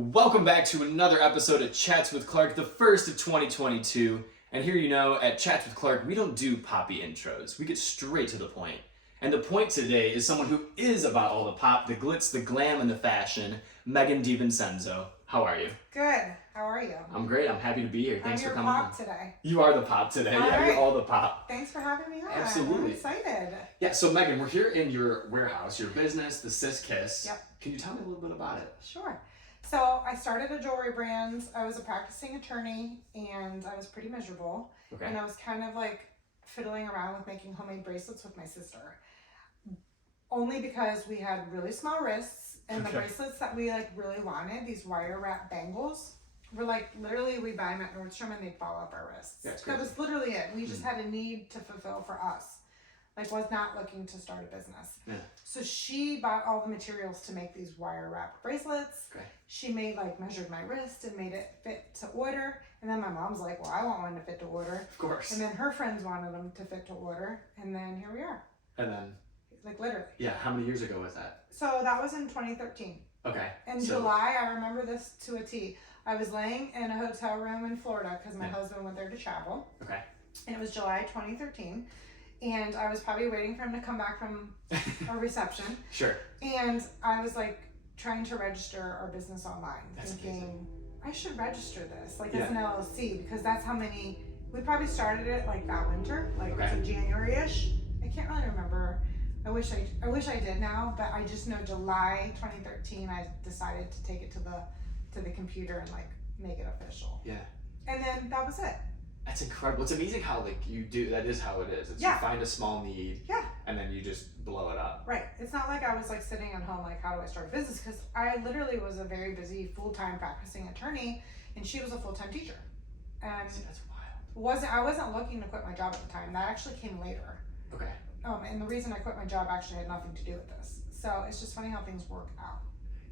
Welcome back to another episode of Chats with Clark, the first of 2022. And here you know, at Chats with Clark, we don't do poppy intros. We get straight to the point. And the point today is someone who is about all the pop, the glitz, the glam, and the fashion, Megan DiVincenzo. How are you? Good. How are you? I'm great. I'm happy to be here. Thanks for coming on. I'm your pop today. You are the pop today. All yeah, right. You're all the pop. Thanks for having me on. Absolutely. I'm excited. Yeah, so Megan, we're here in your warehouse, your business, the Sis Kiss. Yep. Can you tell me a little bit about it? Sure. So I started a jewelry brand. I was a practicing attorney and I was pretty miserable. Okay. And I was kind of like fiddling around with making homemade bracelets with my sister. Only because we had really small wrists and the bracelets that we like really wanted, these wire wrap bangles, were like literally we buy them at Nordstrom and they'd fall off our wrists. That's That crazy. was literally it. We just had a need to fulfill for us. Like was not looking to start a business. Yeah. So she bought all the materials to make these wire wrap bracelets. Okay. She measured my wrist and made it fit to order. And then my mom's like, well, I want one to fit to order. Of course. And then her friends wanted them to fit to order. And then here we are. And then, Like literally. yeah, how many years ago was that? So that was in 2013. Okay. In July, I remember this to a T. I was laying in a hotel room in Florida because my husband went there to travel. Okay. And it was July 2013. And I was probably waiting for him to come back from a reception. Sure. And I was like trying to register our business online, That's thinking amazing. I should register this like as an LLC because that's how many we probably started it like that winter, like it was in January-ish. I can't really remember. I wish I did now, but I just know July 2013 I decided to take it to the computer and like make it official. Yeah. And then that was it. That's incredible. It's amazing how like you do. That is how it is. It's you find a small need. Yeah. And then you just blow it up. Right. It's not like I was like sitting at home like, how do I start a business? Because I literally was a very busy full-time practicing attorney, and she was a full-time teacher. And See, that's wild. I wasn't looking to quit my job at the time. That actually came later. Okay. And the reason I quit my job actually had nothing to do with this. So it's just funny how things work out.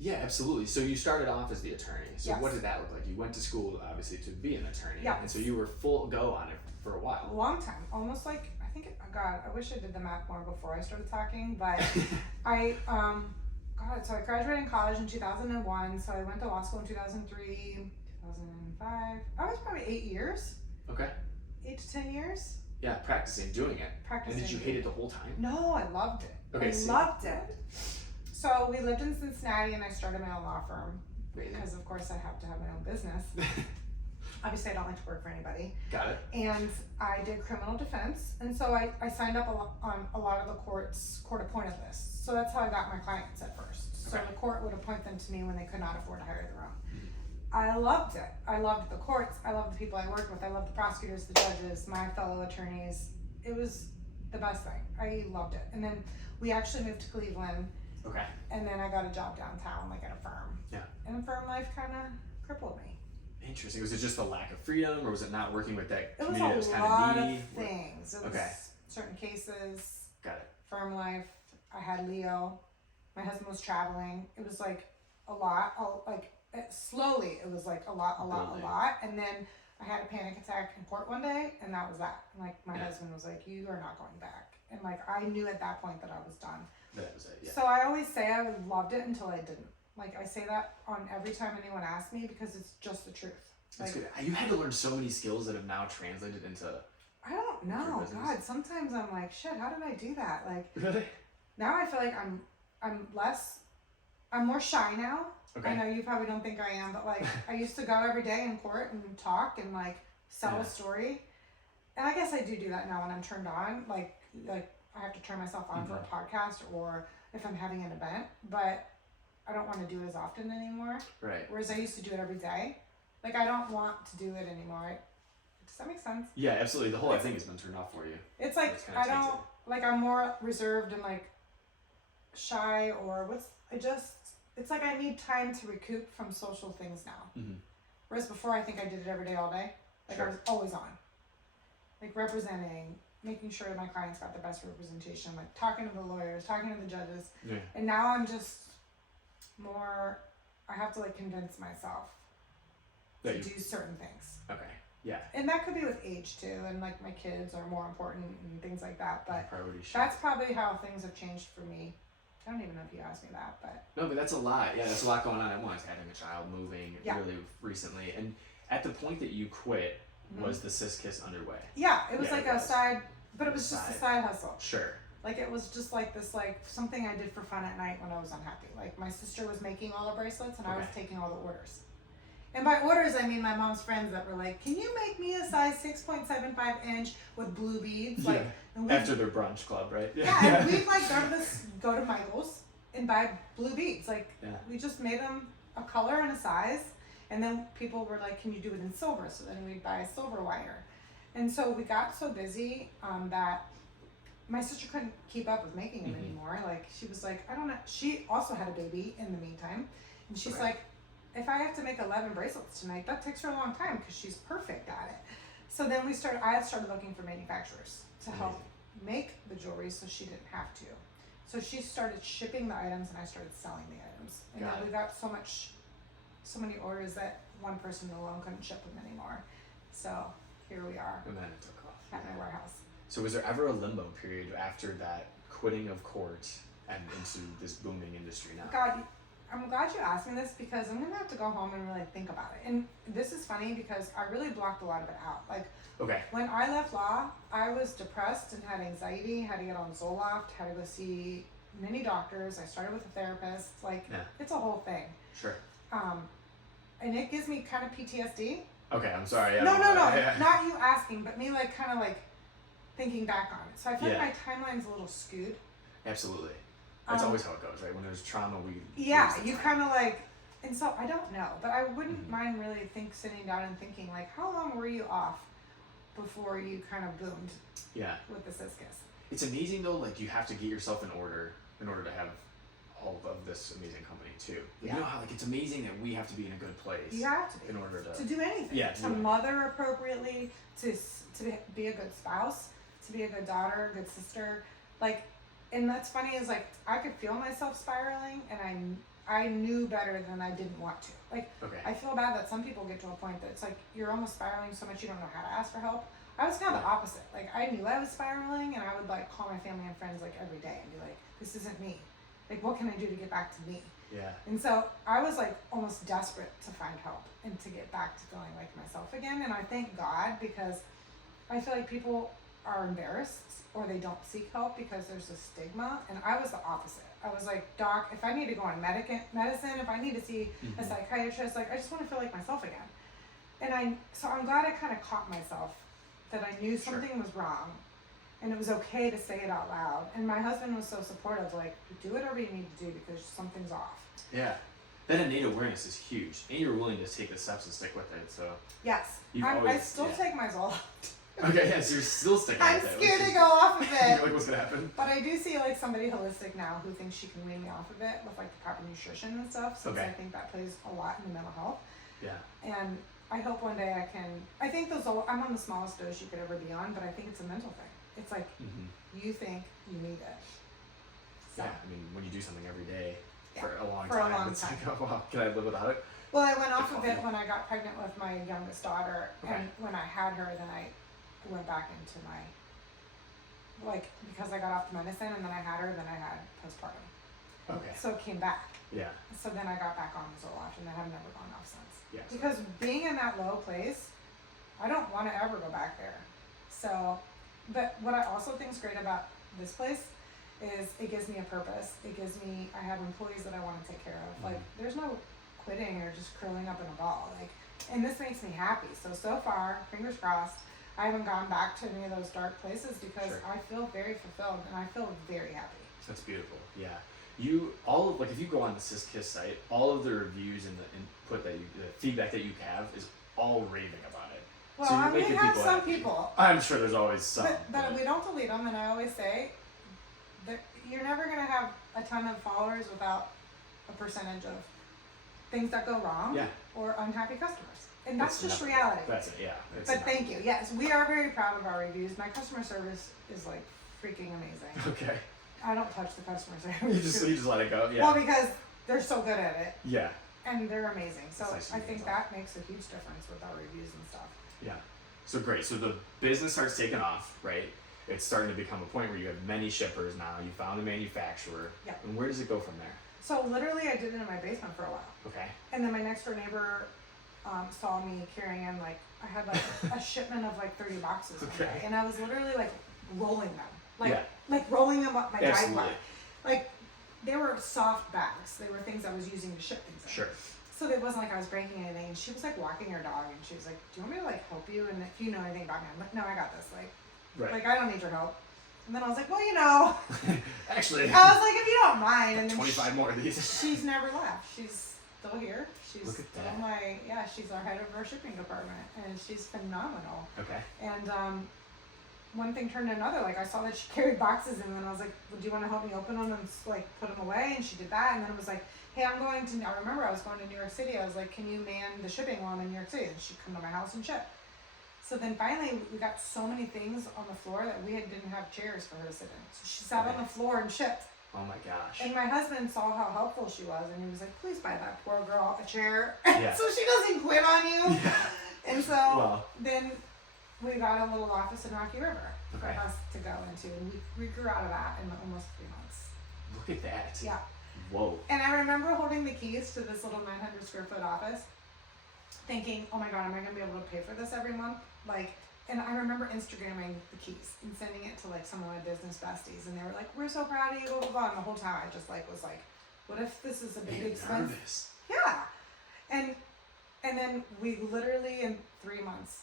Yeah, absolutely. So you started off as the attorney. So Yes. what did that look like? You went to school, obviously, to be an attorney. Yeah. And so you were full go on it for a A while. long time, almost like God, I wish I did the math more before I started talking, but so I graduated in college in 2001, so I went to law school in 2003, 2005, I was probably 8 years. Okay. 8 to 10 years. Yeah, practicing, doing it. Practicing. And did you hate it the whole time? No, I loved it. Okay, Loved it. So we lived in Cincinnati and I started my own law firm Amazing. because of course I have to have my own business. Obviously I don't like to work for anybody. Got it. And I did criminal defense, and so I signed up on a lot of the court appointed lists. So that's how I got my clients at first. So the court would appoint them to me when they could not afford to hire their own. I loved it. I loved the courts. I loved the people I worked with. I loved the prosecutors, the judges, my fellow attorneys. It was the best thing. I loved it. And then we actually moved to Cleveland. Okay. And then I got a job downtown, like at a firm. Yeah. And firm life kind of crippled me. Interesting. Was it just the lack of freedom, or was it not working with that It was community that was a kind lot of needy? of things. It was certain cases, Got it. firm life. I had Leo. My husband was traveling. It was like a lot. Slowly, it was like a lot. And then I had a panic attack in court one day, and that was that. And like my husband was like, "You are not going back." And like I knew at that point that I was done. That was it. Yeah. So I always say I loved it until I didn't. Like I say that on every time anyone asks me because it's just the truth. That's Like, good. You had to learn so many skills that have now translated into. I don't know. your business. God, sometimes I'm like, shit, how did I do that? Like Really? now I feel like I'm more shy now. Okay. I know you probably don't think I am, but like I used to go every day in court and talk and like sell a story. And I guess I do that now when I'm turned on. Like I have to turn myself on for a podcast or if I'm having an event, but I don't want to do it as often anymore. Right. Whereas I used to do it every day. Like I don't want to do it anymore. Does that make sense? Yeah, absolutely. The whole thing has been turned off for you. It's like I don't like I'm more reserved and like shy or it's like I need time to recoup from social things now. Mm-hmm. Whereas before I think I did it every day all day. Like I was always on. Like representing, making sure my clients got the best representation, like talking to the lawyers, talking to the judges. Yeah. And now I'm just more I have to like convince myself to do certain things. Okay. Yeah. And that could be with age too, and like my kids are more important and things like that. But priority shift. that's probably how things have changed for me I don't even know if you asked me that, but. No, but that's a lot. Yeah, that's a lot going on at once. Having a child, moving Yeah. really recently. And at the point that you quit, was the Sis Kiss underway? Yeah, it was Yeah, like it a was. side, but it was just a side hustle. Sure. Like it was just like this, like something I did for fun at night when I was unhappy. Like my sister was making all the bracelets and I was taking all the orders. And by orders, I mean my mom's friends that were like, "Can you make me a size 6.75 inch with blue beads?" Like After their brunch club, right? Yeah, and we'd like go to Michael's and buy blue beads. Like we just made them a color and a size, and then people were like, "Can you do it in silver?" So then we'd buy a silver wire. And so we got so busy that my sister couldn't keep up with making them anymore. Like she was like, I don't know. She also had a baby in the meantime, and she's like, if I have to make 11 bracelets tonight, that takes her a long time because she's perfect at it. So then I started looking for manufacturers to help make the jewelry so she didn't have to. So she started shipping the items and I started selling the items. And then we got so many orders that one person alone couldn't ship them anymore. So here we are. And then it took off. At my warehouse. So was there ever a limbo period after that quitting of court and into this booming industry now? God, I'm glad you asked me this because I'm gonna have to go home and really think about it. And this is funny because I really blocked a lot of it out. Like when I left law, I was depressed and had anxiety, had to get on Zoloft, had to go see many doctors. I started with a therapist. Like it's a whole thing. Sure. And it gives me kind of PTSD. Okay, I'm sorry. No, not you asking, but me like kind of like thinking back on it. So I feel like my timeline's a little skewed. Absolutely. That's always how it goes, right? When there's trauma, you kind of like, and so I don't know, but I wouldn't mind really sitting down and thinking like, how long were you off before you kind of boomed? Yeah. With the Sis Kiss. It's amazing though. Like you have to get yourself in order to have all of this amazing company too. You know how like it's amazing that we have to be in a good place. You have to be in order to do anything. Yeah. To mother appropriately, to be a good spouse, to be a good daughter, a good sister, like. And that's funny is like I could feel myself spiraling, and I knew better than I didn't want to. Like I feel bad that some people get to a point that it's like you're almost spiraling so much you don't know how to ask for help. I was kind of the opposite. Like I knew I was spiraling, and I would like call my family and friends like every day and be like, "This isn't me. Like what can I do to get back to me?" Yeah. And so I was like almost desperate to find help and to get back to feeling like myself again. And I thank God because I feel like people are embarrassed or they don't seek help because there's a stigma, and I was the opposite. I was like, "Doc, if I need to go on medicine, if I need to see a psychiatrist, like I just want to feel like myself again." And I'm glad I kind of caught myself that I knew something was wrong, and it was okay to say it out loud. And my husband was so supportive, like, "Do whatever you need to do because something's off." Yeah, that innate awareness is huge, and you're willing to take the steps and stick with it. So yes, I still take my Zoloft. Okay, yes, you're still sticking I'm with it. scared to go off of it. You're like, what's gonna happen? But I do see like somebody holistic now who thinks she can wean me off of it with like the proper nutrition and stuff. So I think that plays a lot in the mental health. Yeah. And I hope one day I think I'm on the smallest dose you could ever be on, but I think it's a mental thing. It's like you think you need it. So. Yeah, I mean, when you do something every day for a long time, it's like, oh wow, can I live without it? Well, I went off of it when I got pregnant with my youngest daughter, and when I had her, then I went back into my, like, because I got off the medicine and then I had her, then I had postpartum. Okay. So it came back. Yeah. So then I got back on the Zoloft and I have never gone off since. Yeah. Because being in that low place, I don't want to ever go back there. So, but what I also think is great about this place is it gives me a purpose. I have employees that I want to take care of. Like, there's no quitting or just curling up in a ball. Like, and this makes me happy. So far, fingers crossed, I haven't gone back to any of those dark places because I feel very fulfilled and I feel very happy. That's beautiful. Yeah. If you go on the Sis Kiss site, all of the reviews and the input the feedback that you have is all raving about it. Well, so I may have some people. I'm sure there's always some. But we don't delete them, and I always say that you're never going to have a ton of followers without a percentage of things that go wrong or unhappy customers. And that's just reality. That's it, yeah. But thank you. Yes, we are very proud of our reviews. My customer service is like freaking amazing. Okay. I don't touch the customer service. You just let it go. Yeah. Well, because they're so good at it. Yeah. And they're amazing. So I think that makes a huge difference with our reviews and stuff. Yeah. So great. So the business starts taking off, right? it's starting to become a point where you have many shippers now. You found the manufacturer. Yeah. And where does it go from there? So literally I did it in my basement for a while. Okay. And then my next door neighbor saw me carrying in like, I had like a shipment of like 30 boxes one day, and I was literally like rolling them. Like rolling them up my driveway. Like they were soft bags. They were things I was using to ship things in. Sure. So it wasn't like I was breaking anything, and she was like walking her dog, and she was like, "Do you want me to like help you? And if you know anything about me," I'm like, "No, I got this. Like I don't need your help." And then I was like, "Well, you know." Actually. I was like, "If you don't mind." And then 25 more of these. She's never left. She's still here. She's Look at still that. she's our head of our shipping department, and she's phenomenal. Okay. And one thing turned to another. Like I saw that she carried boxes, and then I was like, well, "Do you want to help me open them and like put them away?" And she did that. And then it was like, "Hey, I remember I was going to New York City. I was like, can you man the shipping while I'm in New York City?" And she'd come to my house and ship. So then finally we got so many things on the floor that we didn't have chairs for her to sit in. So she sat on the floor and shipped. Oh my gosh. And my husband saw how helpful she was, and he was like, "Please buy that poor girl a chair Yeah. so she doesn't quit on you." Yeah. And so then we got a little office in Rocky River for us to go into, and we grew out of that in almost 3 months. Look at that. Yeah. Whoa. And I remember holding the keys to this little 900 square foot office, thinking, "Oh my God, am I gonna be able to pay for this every month?" And I remember Instagramming the keys and sending it to like some of my business besties, and they were like, "We're so proud of you, blah blah blah." And the whole time I just like was like, "What if this is a big expense?" Nervous. Yeah. And then we literally in 3 months,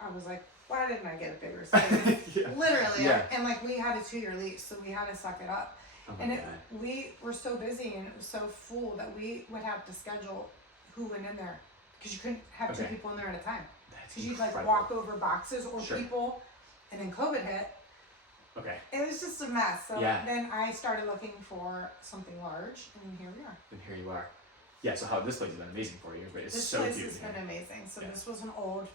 I was like, "Why didn't I get a bigger space?" Yeah. Literally. Yeah. And like we had a 2-year lease, so we had to suck it up. Oh my And God. we were so busy and it was so full that we would have to schedule who went in there, because you couldn't have 2 people in there at a time. That's Because you'd like incredible. walk over boxes or people, and then COVID hit. Okay. It was just a mess. So Yeah. then I started looking for something large, and here we are. And here you are. Yeah, so this place has been amazing for you, but it's This so place cute. has been amazing. So Yeah. this was an old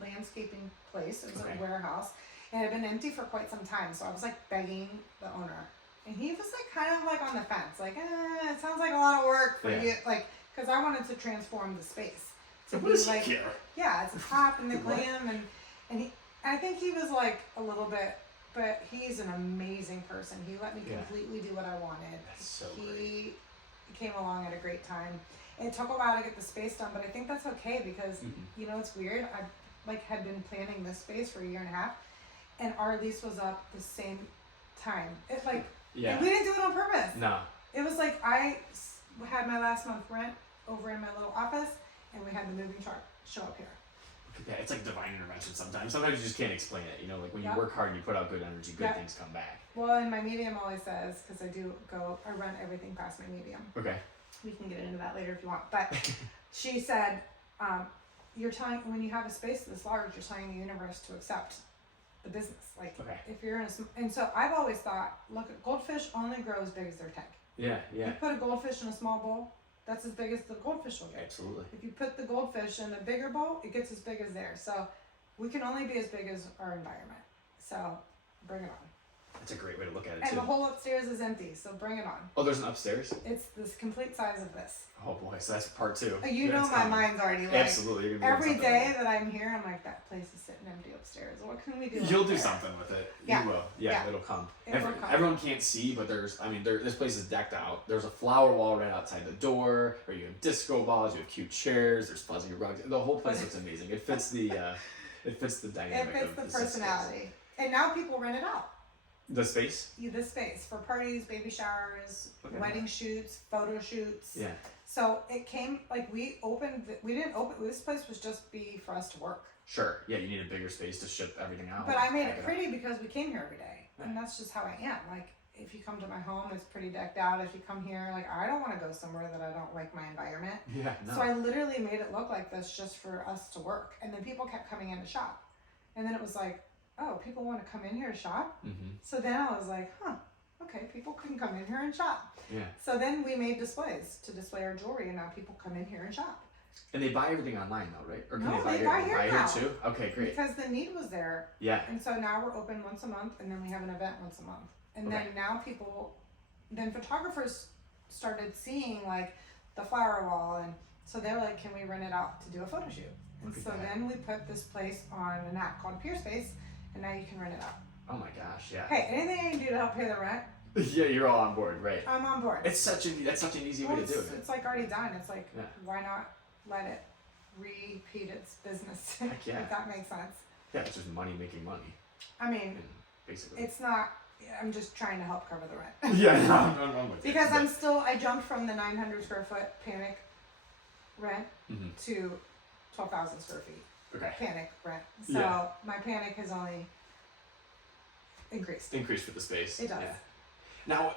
landscaping place. It was Okay. a warehouse. It had been empty for quite some time. So I was like begging the owner, and he was like kind of like on the fence, like, "It sounds like a lot of work for you," like, because I wanted to transform the space. To What be does like, he care? yeah, it's a top and the What? glam, and I think he was like a little bit, but he's an amazing person. He let me completely do what I wanted. That's so He came along at a great time. It took a while to get the space done, but I think that's okay because you know it's weird. I had been planning this space for a year and a half, and our lease was up the same time. It and we didn't do it on purpose. No. It was like I had my last month rent over in my little office, and we had the moving truck show up here. Look at that. It's like divine intervention sometimes. Sometimes you just can't explain it. You know, like when you work hard and you put out good energy, good things come back. Well, and my medium always says, because I run everything past my medium. Okay. We can get into that later if you want. But she said, when you have a space this large, you're telling the universe to accept the business. Like, if you're in and so I've always thought, look, goldfish only grow as big as their tank. Yeah, yeah. You put a goldfish in a small bowl, that's as big as the goldfish will get. Absolutely. If you put the goldfish in a bigger bowl, it gets as big as theirs. So we can only be as big as our environment. So bring it on. That's a great way to look at it, And too. the whole upstairs is empty, so bring it on. Oh, there's an upstairs? It's this complete size of this. Oh boy, so that's part 2. You know my mind's already like, absolutely. You're gonna be every doing something day with that I'm here, I'm like, that place is sitting empty upstairs. What can we do? it. You'll do something with it. Yeah. You will. Yeah, it'll come. It will come. Everyone can't see, but this place is decked out. There's a flower wall right outside the door, or you have disco balls, you have cute chairs, there's fuzzy rugs. The whole place looks amazing. It fits the dynamic It fits of the space. personality. And now people rent it out. The space? This space for parties, baby showers, wedding shoots, photo shoots. Yeah. So it came, like we didn't open, this place was just for us to work. Sure. Yeah, you need a bigger space to ship everything out. But I made it pretty because we came here every day. And that's just how I am. Like, if you come to my home, it's pretty decked out. If you come here, like, I don't want to go somewhere that I don't like my environment. Yeah, no. So I literally made it look like this just for us to work. And then people kept coming in to shop. And then it was like, oh, people want to come in here to shop? Mm-hmm. So then I was like, okay, people can come in here and shop. Yeah. So then we made displays to display our jewelry, and now people come in here and shop. And they buy everything online though, right? Or can No, they buy here now. too? Okay, great. Because the need was there. Yeah. And so now we're open once a month, and then we have an event once a month. And then now photographers started seeing like the flower wall, and so they were like, can we rent it out to do a photo shoot? And so then we put this place on an app called Peer Space, and now you can rent it out. Oh my gosh, yeah. Hey, anything I can do to help pay the rent, Yeah, you're all on board, right? I'm on board. That's such an easy way to do it. It's like already done. It's like, Yeah. why not let it repeat its business? Heck yeah. If that makes sense. Yeah, it's just money making money, I mean, basically. it's not. I'm just trying to help cover the rent. Yeah, no, I'm wrong with Because it. I jumped from the 900 square foot panic rent to 12,000 square feet Okay. panic rent. So Yeah. my panic has only increased. Increase with the space. It does. Yeah. Now,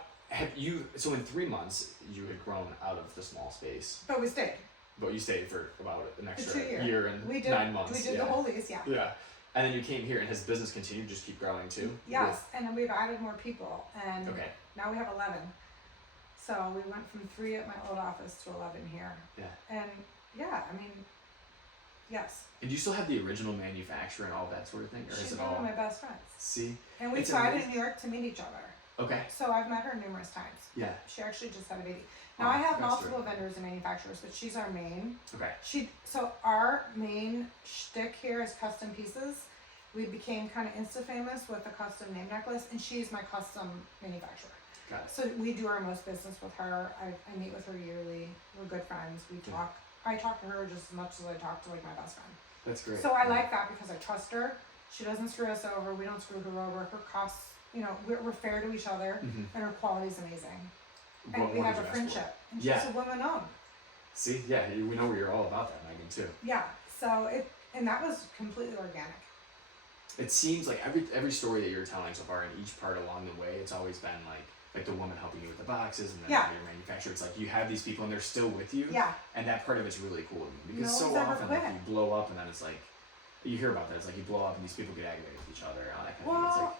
so in 3 months, you had grown out of the small space, But we stayed. but you stayed for about an The extra 2 years. year and We did, 9 months. We did the whole lease, yeah. Yeah. And then you came here, and has business continued to just keep growing too? Yes, and then we've added more people, and Okay. now we have 11. So we went from 3 at my old office to 11 here. Yeah. And yeah, I mean, yes. And do you still have the original manufacturer and all that sort of thing, or She's is it one all? of my best friends. See. And we It's fly to amazing. New York to meet each other. Okay. So I've met her numerous times. Yeah. She actually just had a baby. Now Oh, I have that's multiple terrific. vendors and manufacturers, but she's our main. Okay. So our main shtick here is custom pieces. We became kind of insta famous with the custom name necklace, and she's my custom manufacturer. Got it. So we do our most business with her. I meet with her yearly. We're good friends. We talk. I talk to her just as much as I talk to like my best friend. That's great. So I like that because I trust her. She doesn't screw us over. We don't screw her over. Her costs, we're fair to each other, and her quality's amazing. And What we more have did a you ask friendship. And she's Yeah. a woman owned. See, yeah, we know you're all about that, Megan, too. Yeah. So and that was completely organic. It seems like every story that you're telling so far, and each part along the way, it's always been like the woman helping you with the boxes, and then Yeah. your manufacturer. It's like you have these people, and they're still with you. Yeah. And that part of it's really cool to me, because No so one's ever often like quit. you blow up, and then it's like you hear about that. It's like you blow up, and these people get aggravated with each other, and all that kind of thing. It's Well,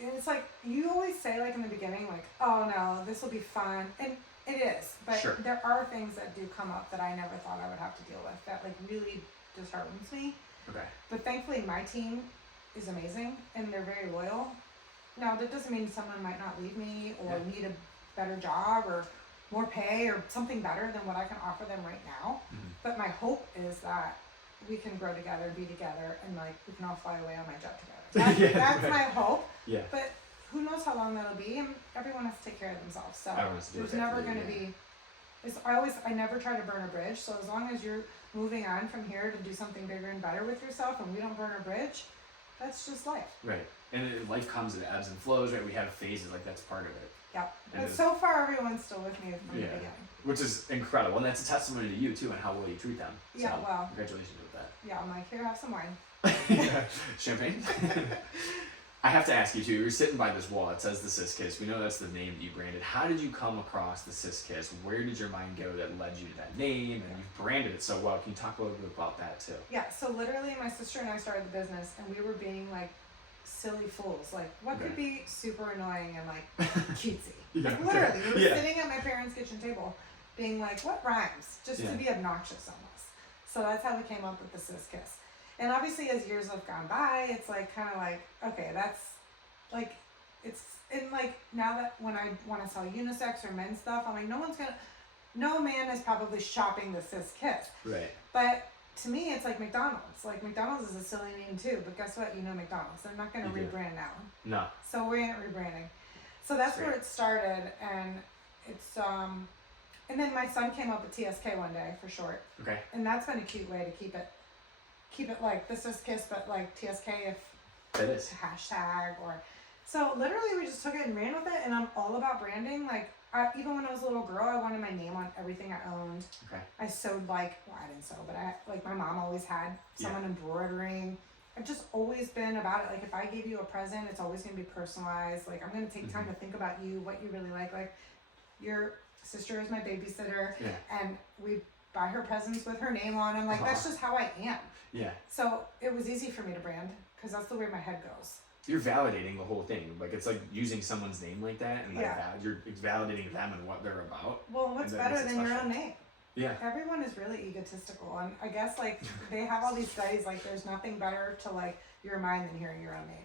and it's like you always say like in the beginning, like, oh no, this will be fun, and it is. But Sure. there are things that do come up that I never thought I would have to deal with that like really disheartens me. okay. But thankfully, my team is amazing and they're very loyal. Now, that doesn't mean someone might not leave me or Yeah. need a better job or more pay or something better than what I can offer them right now. But my hope is that we can grow together, be together, and like we can all fly away on my jet together. That's right. my hope. Yeah. But who knows how long that'll be? And everyone has to take care of themselves. So Everyone has to do there's it never for you, going to yeah. be. I never try to burn a bridge. So as long as you're moving on from here to do something bigger and better with yourself, and we don't burn a bridge, that's just life. Right. And life comes in ebbs and flows, right? We have phases, like that's part of it. Yeah. And But so far, everyone's still with me from Yeah. the beginning. Which is incredible, and that's a testimony to you too, and how well you treat them. Yeah, So, well. congratulations with that. Yeah, I'm like, here, have some wine. Champagne. I have to ask you too. You're sitting by this wall. It says the Sis Kiss. We know that's the name that you branded. How did you come across the Sis Kiss? Where did your mind go that led you to that name? And you've branded it so well. Can you talk a little bit about that too? Yeah, so literally my sister and I started the business and we were being like silly fools. Like, what could be super annoying and like cutesy? Yeah, Like literally, we were yeah. sitting at my parents' kitchen table being like, what rhymes? Just Yeah. to be obnoxious almost. So that's how we came up with the Sis Kiss. And obviously as years have gone by, it's like kind of like, okay, that's like, it's, and like now that when I want to sell unisex or men's stuff, I'm like, no man is probably shopping the Sis Kiss. Right. But to me, it's like McDonald's. Like McDonald's is a silly name too, but guess what? You know McDonald's. They're not going to You do. rebrand now. No. So we ain't rebranding. So that's where Great. it started, and it's and then my son came up with TSK one day for short, Okay. and that's been a cute way to keep it like this is Kiss, but like TSK if That is. it's a hashtag or. So literally, we just took it and ran with it, and I'm all about branding. Like even when I was a little girl, I wanted my name on everything I owned. Okay. I sewed well, I didn't sew, but my mom always had someone embroidering. I've just always been about it. Like if I gave you a present, it's always gonna be personalized. Like I'm gonna take time to think about you, what you really like. Like your sister is my babysitter, Yeah. and we buy her presents with her name on them. Like that's just how I am. Yeah. So it was easy for me to brand because that's the way my head goes. You're validating the whole thing. Like it's like using someone's name like that, and like Yeah. you're validating them and what they're about. Well, what's And that better makes it than your special. own name? Yeah. Everyone is really egotistical, and I guess like they have all these studies like there's nothing better to like your mind than hearing your own name.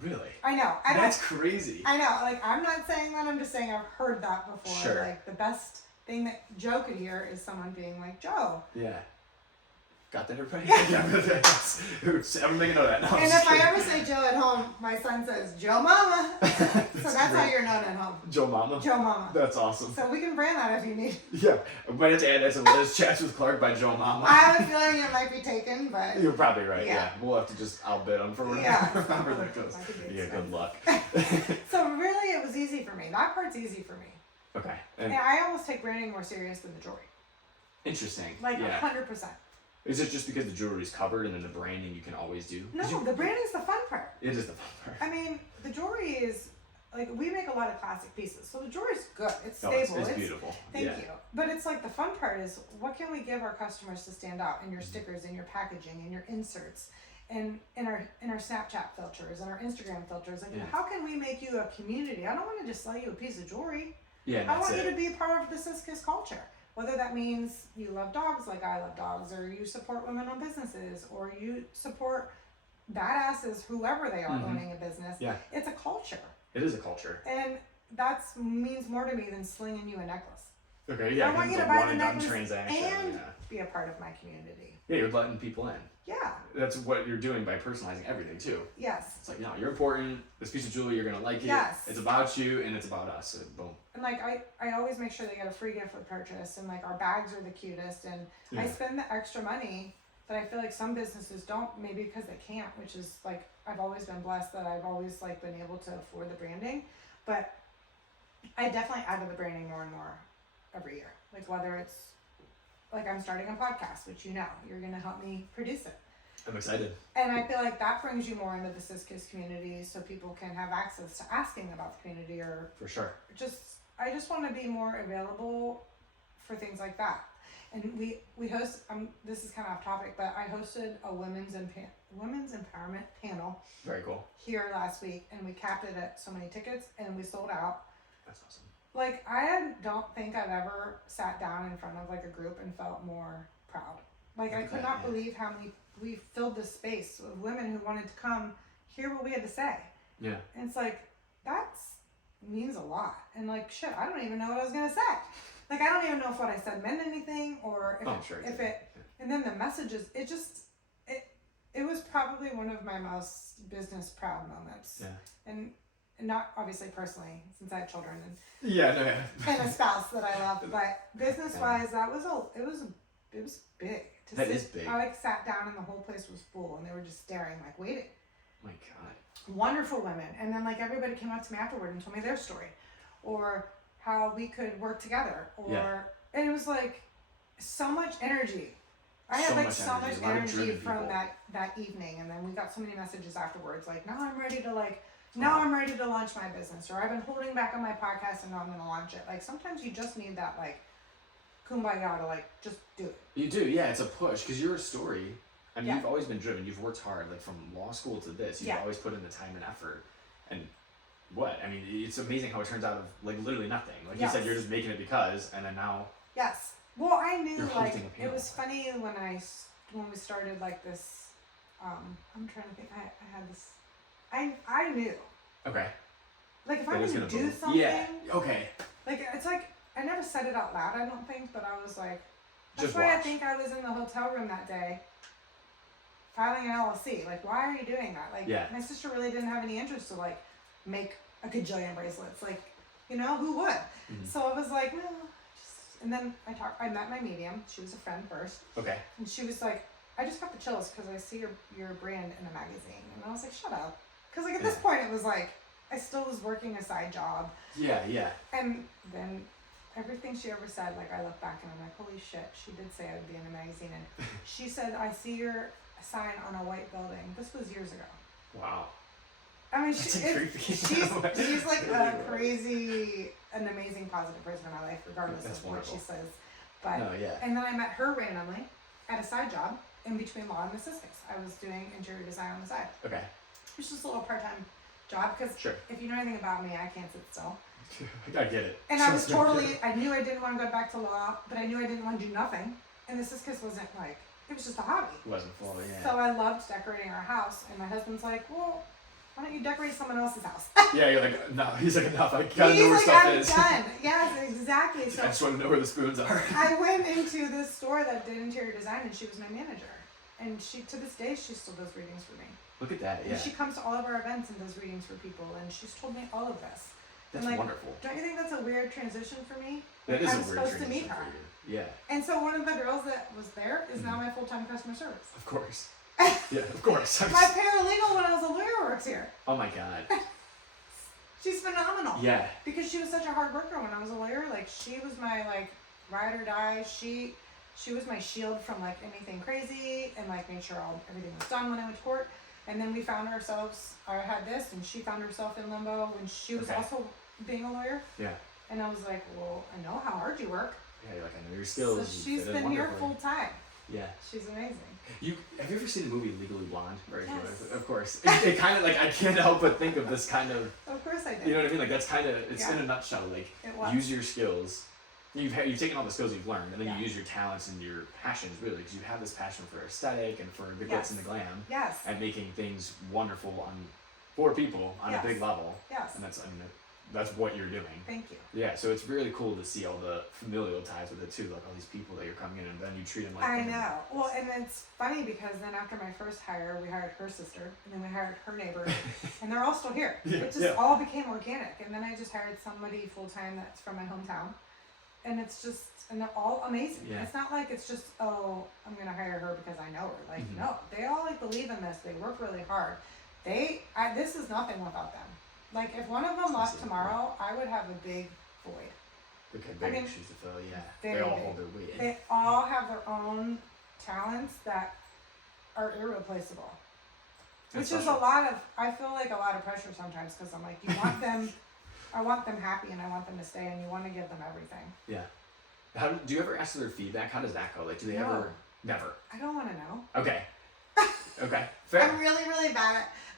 Really? I know. That's crazy. I know. Like I'm not saying that. I'm just saying I've heard that before. Sure. Like the best thing that Joe could hear is someone being like Joe. Yeah. Got that, everybody? Oops, I'm making note of that. No, And if I ever say Joe at home, my son says Joe Mama. So that's how you're known at home. Joe Mama? Joe Mama. That's awesome. So we can brand that if you need. Yeah, I might have to add that to the list. Chats with Clark by Joe Mama. I have a feeling it might be taken, but. You're probably right, Yeah. yeah. We'll have to just outbid them for whatever, Yeah. however that goes. Yeah, good luck. So really it was easy for me. That part's easy for me. Okay. And I almost take branding more serious than the jewelry. Interesting. Like yeah. 100%. Is it just because the jewelry's covered and then the branding you can always do? No, the branding's the fun part. It is the fun part. I mean, the jewelry is, like, we make a lot of classic pieces. So the jewelry's good. It's Oh, stable. it's beautiful. Thank yeah. you. But it's like the fun part is what can we give our customers to stand out in your stickers, in your packaging, in your inserts, and in our Snapchat filters and our Instagram filters. Like, how can we make you a community? I don't want to just sell you a piece of jewelry. Yeah, I want you to be a part of the Sis culture. Whether that means you love dogs like I love dogs, or you support women-owned businesses, or you support badasses, whoever they are owning a business. Yeah. It's a culture. It is a culture. And that means more to me than slinging you a necklace. Okay, yeah. I want you to the buy one the and done necklace transaction. and Yeah. be a part of my community. Yeah, you're letting people in. Yeah. That's what you're doing by personalizing everything too. Yes. It's like, no, you're important. This piece of jewelry, you're gonna like it. Yes. It's about you and it's about us. So, boom. And like I always make sure they get a free gift with purchase, and like our bags are the cutest, and I Yeah. spend the extra money that I feel like some businesses don't, maybe because they can't, which is like I've always been blessed that I've always like been able to afford the branding, but I definitely add to the branding more and more every year. Like whether it's like I'm starting a podcast, which you're gonna help me produce it. I'm excited. And I feel like that brings you more into the Sis community, so people can have access to asking about the community, or For sure. I just want to be more available for things like that. And we host. This is kind of off topic, but I hosted a women's empowerment panel Very cool. here last week, and we capped it at so many tickets, and we sold out. That's awesome. Like I don't think I've ever sat down in front of like a group and felt more proud. Like I could not believe how many we filled this space with women who wanted to come hear what we had to say. Yeah. And it's like means a lot. And like shit, I don't even know what I was gonna say. Like I don't even know if what I said meant anything, or if and then the messages. It was probably one of my most business proud moments. Yeah. And not obviously personally, since I have children and Yeah. and a spouse that I love, but business wise, it was big. That is big. I like sat down and the whole place was full, and they were just staring, like waiting. My God. Wonderful women, and then like everybody came up to me afterward and told me their story, or how we could work together, or and it was like so much energy. I had like so much energy from that evening, and then we got so many messages afterwards, like now I'm ready to launch my business, or I've been holding back on my podcast and now I'm gonna launch it. Like sometimes you just need that like kumbaya to like just do it. You do, yeah. It's a push because you're a story. I mean, Yeah. you've always been driven. You've worked hard, like from law school to this. You've Yeah. always put in the time and effort. And I mean, it's amazing how it turns out of like literally nothing. Like you said, you're just making it because, and then now. Yes. Well, I knew You're like hosting a it was panel. funny when we started like this. I'm trying to think. I had this. I knew. Okay. Like if That I'm is gonna gonna do boom. something. Yeah. Okay. Like it's like I never said it out loud. I don't think, but I was like. That's Just why I watch. think I was in the hotel room that day. Filing an LLC. Like, why are you doing that? Like, Yeah. my sister really didn't have any interest to like make a gajillion bracelets. Like, who would? Mhm. So I was like, no. And then I met my medium. She was a friend first. Okay. And she was like, I just got the chills because I see your brand in a magazine. And I was like, shut up. Because like at this point it was like, I still was working a side job. Yeah, yeah. And then everything she ever said, like I look back and I'm like, holy shit, she did say I would be in a magazine. And she said, I see your sign on a white building. This was years ago. Wow. I mean, That's creepy. she's like an amazing positive person in my life, regardless That's of wonderful. what she says. But No, yeah. and then I met her randomly at a side job in between law and the statistics. I was doing interior design on the side. Okay. It was just a little part-time job because Sure. if you know anything about me, I can't sit still. I get it. And I was I knew I didn't want to go back to law, but I knew I didn't want to do nothing. And the statistics wasn't like, it was just a hobby. It wasn't full, yeah. So I loved decorating our house, and my husband's like, well, why don't you decorate someone else's house? Yeah, you're like, no. He's like, enough. I gotta know where He's stuff like, is. I'm done. Yes, exactly. So I just want to know where the spoons are. I went into this store that did interior design, and she was my manager. And she, to this day, she still does readings for me. Look at that, yeah. And she comes to all of our events and does readings for people, and she's told me all of this. That's and, like, wonderful. Don't you think that's a weird transition for me? That is I'm a weird supposed to transition meet her. for you. Yeah. And so one of the girls that was there is now my full-time customer service. Of course. Yeah, of course. My paralegal when I was a lawyer works here. Oh my god. She's phenomenal. Yeah. Because she was such a hard worker when I was a lawyer. Like, she was my, like, ride or die. She was my shield from, like, anything crazy, and, like, made sure everything was done when I went to court. And then we found ourselves, I had this, and she found herself in limbo when she was also being a lawyer. Yeah. And I was like, well, I know how hard you work. Yeah, you're like, I know your skills. So she's been here full time. Yeah. She's amazing. Have you ever seen the movie Legally Blonde? Yes. Of course. It kind of, like, I can't help but think of this kind of. Of course I did. You know what I mean? Like, that's kind of, it's in a nutshell. Like, use your skills. You've taken all the skills you've learned, and then you use your talents and your passions, really, because you have this passion for aesthetic and for the glitz and the glam. Yes. And making things wonderful for people on a big level. Yes. And that's what you're doing. Thank you. Yeah, so it's really cool to see all the familial ties with it too, like all these people that you're coming in and then you treat them like I know. Well, and it's funny because then after my first hire, we hired her sister, and then we hired her neighbor, and they're all still here. It just all became organic, and then I just hired somebody full time that's from my hometown, and it's just, and they're all amazing. Yeah. It's not like it's just, oh, I'm gonna hire her because I know her. Like, no, they all like believe in this. They work really hard. This is nothing without them. Like, if one of them left tomorrow, I would have a big void. Okay, big shoes to fill, yeah. They all hold their weight. They all have their own talents that are irreplaceable. Which is I feel like a lot of pressure sometimes, because I'm like, you want them, I want them happy and I want them to stay, and you want to give them everything. Yeah. Do you ever ask for their feedback? How does that go? Like, do they ever? Never. I don't want to know. Okay. Okay. Fair.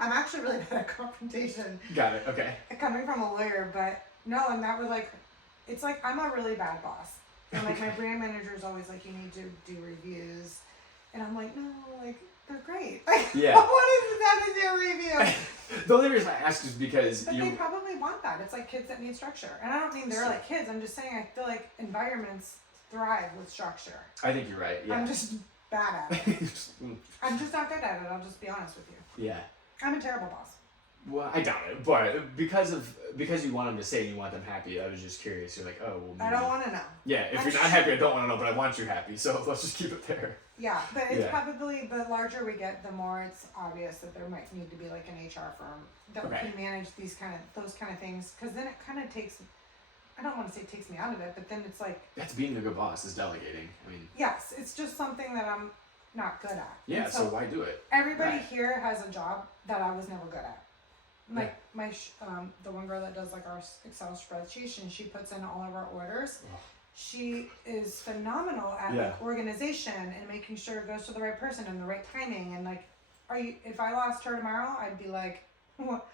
I'm actually really bad at confrontation. Got it. Okay. Coming from a lawyer, but no, and that was like, it's like I'm a really bad boss. And like my brand manager is always like, you need to do reviews. And I'm like, no, like, they're great. Like, yeah. What is that in your review? The only reason I ask is because they probably want that. It's like kids that need structure. And I don't mean they're like kids. I'm just saying I feel like environments thrive with structure. I think you're right. Yeah. I'm just bad at it. I'm just not good at it. I'll just be honest with you. Yeah. I'm a terrible boss. Well, I doubt it, but because you want them to say you want them happy, I was just curious. You're like, oh, well, maybe. I don't want to know. Yeah, if you're not happy, I don't want to know, but I want you happy, so let's just keep it there. Yeah, but it's probably, the larger we get, the more it's obvious that there might need to be like an HR firm that can manage those kind of things, because then it kind of takes, I don't want to say it takes me out of it, but then it's like... That's being a good boss, is delegating. I mean... Yes, it's just something that I'm not good at. Yeah, so why do it? Everybody here has a job that I was never good at. Like the one girl that does like our Excel spreadsheet, and she puts in all of our orders. Oh. She is phenomenal at like organization and making sure it goes to the right person and the right timing. And like, if I lost her tomorrow, I'd be like, what?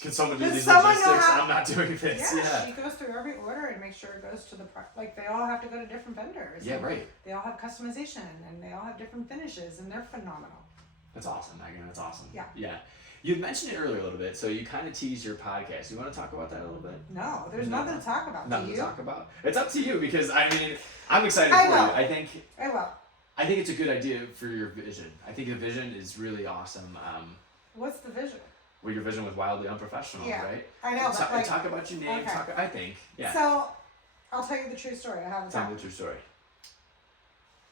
Can someone do these logistics? I'm not doing this. Yeah, she goes through every order and makes sure it goes to like they all have to go to different vendors. Yeah, right. They all have customization and they all have different finishes, and they're phenomenal. That's awesome, Megan. That's awesome. Yeah. Yeah. You mentioned it earlier a little bit, so you kind of teased your podcast. You want to talk about that a little bit? No, there's nothing to talk about. Nothing to talk about? It's up to you, because I mean, I'm excited for you. I will. I think it's a good idea for your vision. I think the vision is really awesome. What's the vision? Well, your vision was wildly unprofessional, right? I know. Talk about your name. Okay. I think. Yeah. So, I'll tell you the true story. I have Tell me the true story.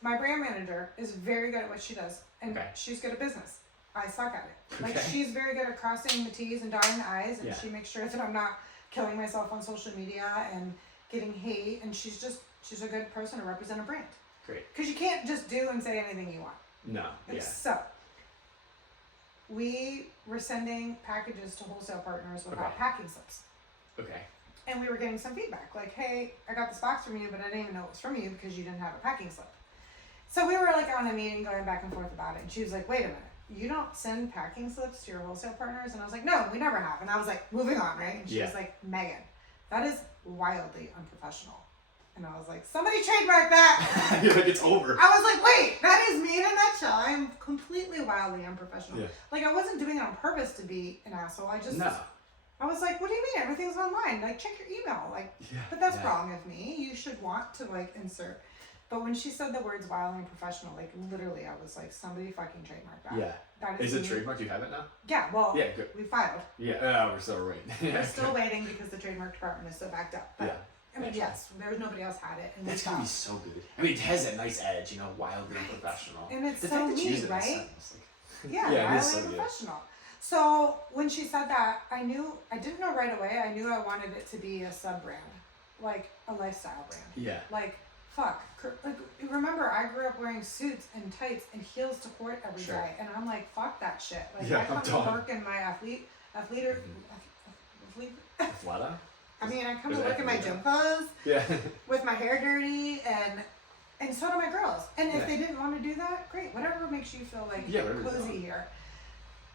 My brand manager is very good at what she does, and she's good at business. I suck at it. Like, she's very good at crossing the T's and dotting the I's, and she makes sure that I'm not killing myself on social media and getting hate, and she's a good person to represent a brand. Great. Because you can't just do and say anything you want. No. Yeah. So, we were sending packages to wholesale partners without packing slips. Okay. And we were getting some feedback, like, hey, I got this box from you, but I didn't even know it was from you because you didn't have a packing slip. So we were like on a meeting going back and forth about it, and she was like, wait a minute. You don't send packing slips to your wholesale partners? And I was like, no, we never have. And I was like, moving on, right? And she was like, Megan, that is wildly unprofessional. And I was like, somebody trademark that. You're like, it's over. I was like, wait, that is me in a nutshell. I'm completely wildly wildly unprofessional. Yeah. Like, I wasn't doing it on purpose to be an asshole. I was like, what do you mean? Everything's online. Like, check your email. Like, but that's wrong of me. You should want to, like, insert. But when she said the words wildly unprofessional, like, literally, I was like, somebody fucking trademarked that. Yeah. That is it trademarked? You have it now? Yeah, well, yeah, good. we filed. Yeah, we're still waiting. We're still waiting because the trademark department is so backed up. But, yeah. I mean, yes, there was nobody else had it. And that's gonna be so good. I mean, it has that nice edge, you know, wildly unprofessional. And it's the so fact that you use neat, it in a right? sentence, like, Yeah, yeah, it is wildly so good. unprofessional. So when she said that, I didn't know right away. I knew I wanted it to be a sub brand, like a lifestyle brand. Yeah. Like, fuck. Like, remember, I grew up wearing suits and tights and heels to court every day, and I'm like, fuck that shit. Like, I come to work in my athleta. I mean, I come to work in my gym clothes. Yeah. With my hair dirty, and so do my girls. And if they didn't want to do that, great. Whatever makes you feel like cozy here.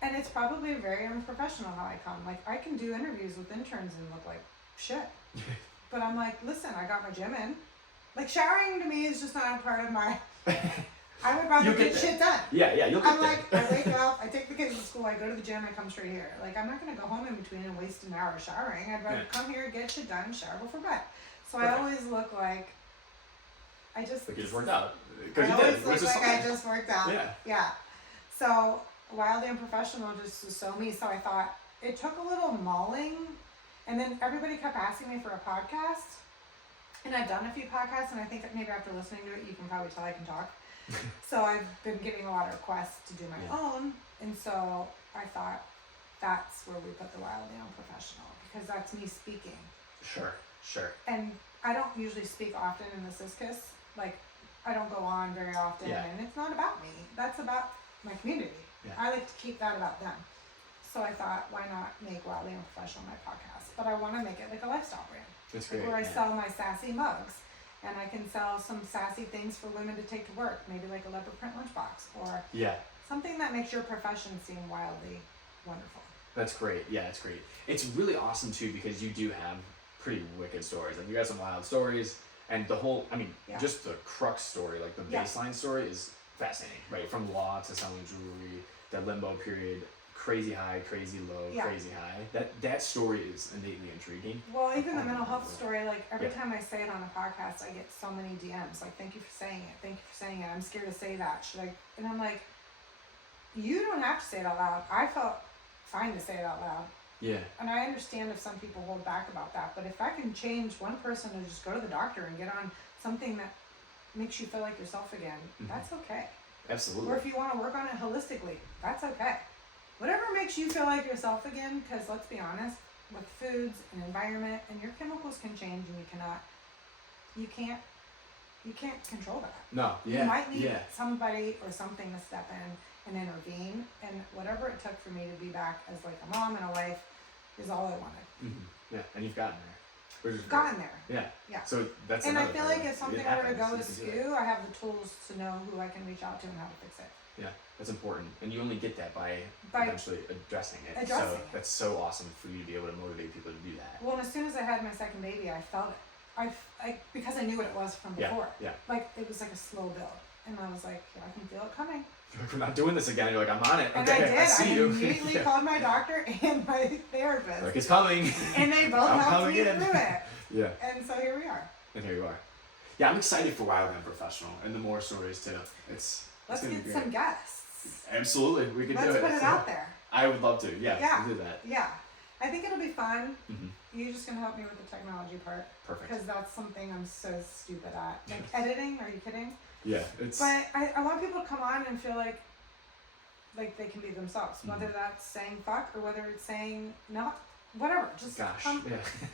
And it's probably very unprofessional how I come. Like, I can do interviews with interns and look like shit. But I'm like, listen, I got my gym in. Like, showering to me is just not a part of my... I would rather get shit done. Yeah, you'll get I'm like, I wake up, I take the kids to school, I go to the gym, I come straight here. Like, I'm not going to go home in between and waste an hour showering. I'd rather come here, get shit done, shower before bed. So I always look like... Like you just worked out. I always look like I just worked out. Yeah. So... Wildly unprofessional just was so me. So I thought it took a little mauling, and then everybody kept asking me for a podcast, and I've done a few podcasts, and I think that maybe after listening to it, you can probably tell I can talk. So I've been getting a lot of requests to do my own, and so I thought that's where we put the wildly unprofessional, because that's me speaking. Sure. And I don't usually speak often in the Sis-Kiss. Like, I don't go on very often, and it's not about me. That's about my community. Yeah. I like to keep that about them. So I thought, why not make Wildly Unprofessional my podcast? But I want to make it like a lifestyle brand. That's great. Where I sell my sassy mugs. And I can sell some sassy things for women to take to work. Maybe like a leopard print lunchbox. Or something that makes your profession seem wildly wonderful. That's great. Yeah, it's great. It's really awesome too, because you do have pretty wicked stories. Like, you got some wild stories. And the whole, I mean, just the crux story, like the baseline story is fascinating, right? From law to selling jewelry, that limbo period, crazy high, crazy low, crazy high. That story is innately intriguing. Well, even the mental health story, like every time I say it on a podcast, I get so many DMs, like, thank you for saying it, thank you for saying it, I'm scared to say that, should I? And I'm like, you don't have to say it out loud. I felt fine to say it out loud. Yeah. And I understand if some people hold back about that, but if I can change one person to just go to the doctor and get on something that makes you feel like yourself again, that's okay. Absolutely. Or if you want to work on it holistically, that's okay. Whatever makes you feel like yourself again, because let's be honest, with foods and environment, and your chemicals can change, and you can't control that. No, You might need somebody or something to step in and intervene, and whatever it took for me to be back as like a mom and a wife is all I wanted. Yeah, and you've gotten there. Gotten there. Yeah. So that's. And I feel like if something were to go askew, I have the tools to know who I can reach out to and how to fix it. Yeah, that's important, and you only get that by eventually addressing it. So that's so awesome for you to be able to motivate people to do that. Well, and as soon as I had my second baby, I felt it. I because I knew what it was from before. Yeah. Like, it was like a slow build, and I was like, I can feel it coming. We're not doing this again. You're like, I'm on it. And okay, I see you. immediately called my doctor and my therapist. Like, it's coming. And they both helped me through it. Yeah. And so here we are. And here you are. Yeah, I'm excited for Wild and Professional and the more stories too. Let's get some guests. Absolutely, we could do it. Let's put it out there. I would love to. Yeah. We'll do that. Yeah. I think it'll be fun. You're just gonna help me with the technology part. Perfect. Because that's something I'm so stupid at. Like editing, are you kidding? Yeah, it's. But I want people to come on and feel like they can be themselves. Whether that's saying fuck or whether it's saying not, whatever. Just come.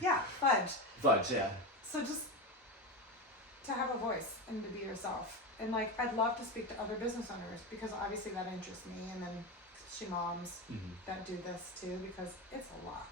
Yeah, fudge. Yeah. So just to have a voice and to be yourself. And like, I'd love to speak to other business owners because obviously that interests me, and then especially moms that do this too, because it's a lot.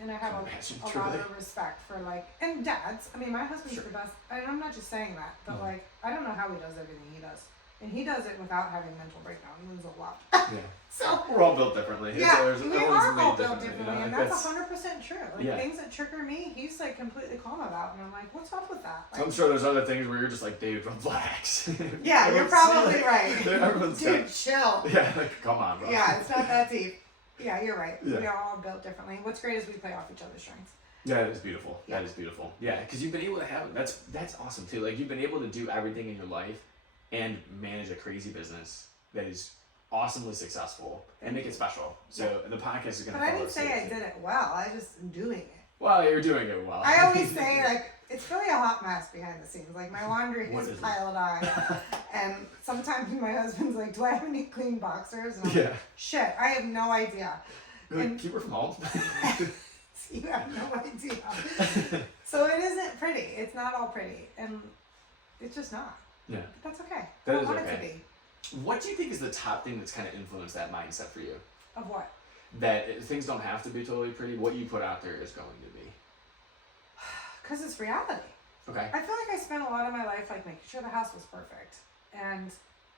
And I have a lot of respect for like, and dads. I mean, my husband's the best. And I'm not just saying that, but like, I don't know how he does everything he does. And he does it without having mental breakdown. He moves a lot. Yeah. So we're all built differently. Yeah, we are all built differently, you know, and that's 100% true. Like things that trigger me, he's like completely calm about, and I'm like, what's up with that? Like, I'm sure there's other things where you're just like, Dave, relax. Yeah, you're probably right. Dude, chill. Yeah, like come on, bro. Yeah, it's not that deep. Yeah, you're right. Yeah. We are all built differently. What's great is we play off each other's strengths. Yeah, that is beautiful. Yeah. That is beautiful. Yeah, because you've been able to have that's awesome too. Like you've been able to do everything in your life and manage a crazy business that is awesomely successful and make it special. So the podcast is going to. But I didn't say I did it well. I just am doing it. Well, you're doing it well. I always say like it's really a hot mess behind the scenes. Like my laundry is piled high, and sometimes my husband's like, "Do I have any clean boxers?" And I'm like, "Shit, I have no idea." Like, keep her from home. You have no idea. So it isn't pretty. It's not all pretty, and it's just not. Yeah. But that's okay. That I is want okay. it to be. What do you think is the top thing that's kind of influenced that mindset for you? Of what? That things don't have to be totally pretty. What you put out there is going to be. Because it's reality. Okay. I feel like I spent a lot of my life like making sure the house was perfect, and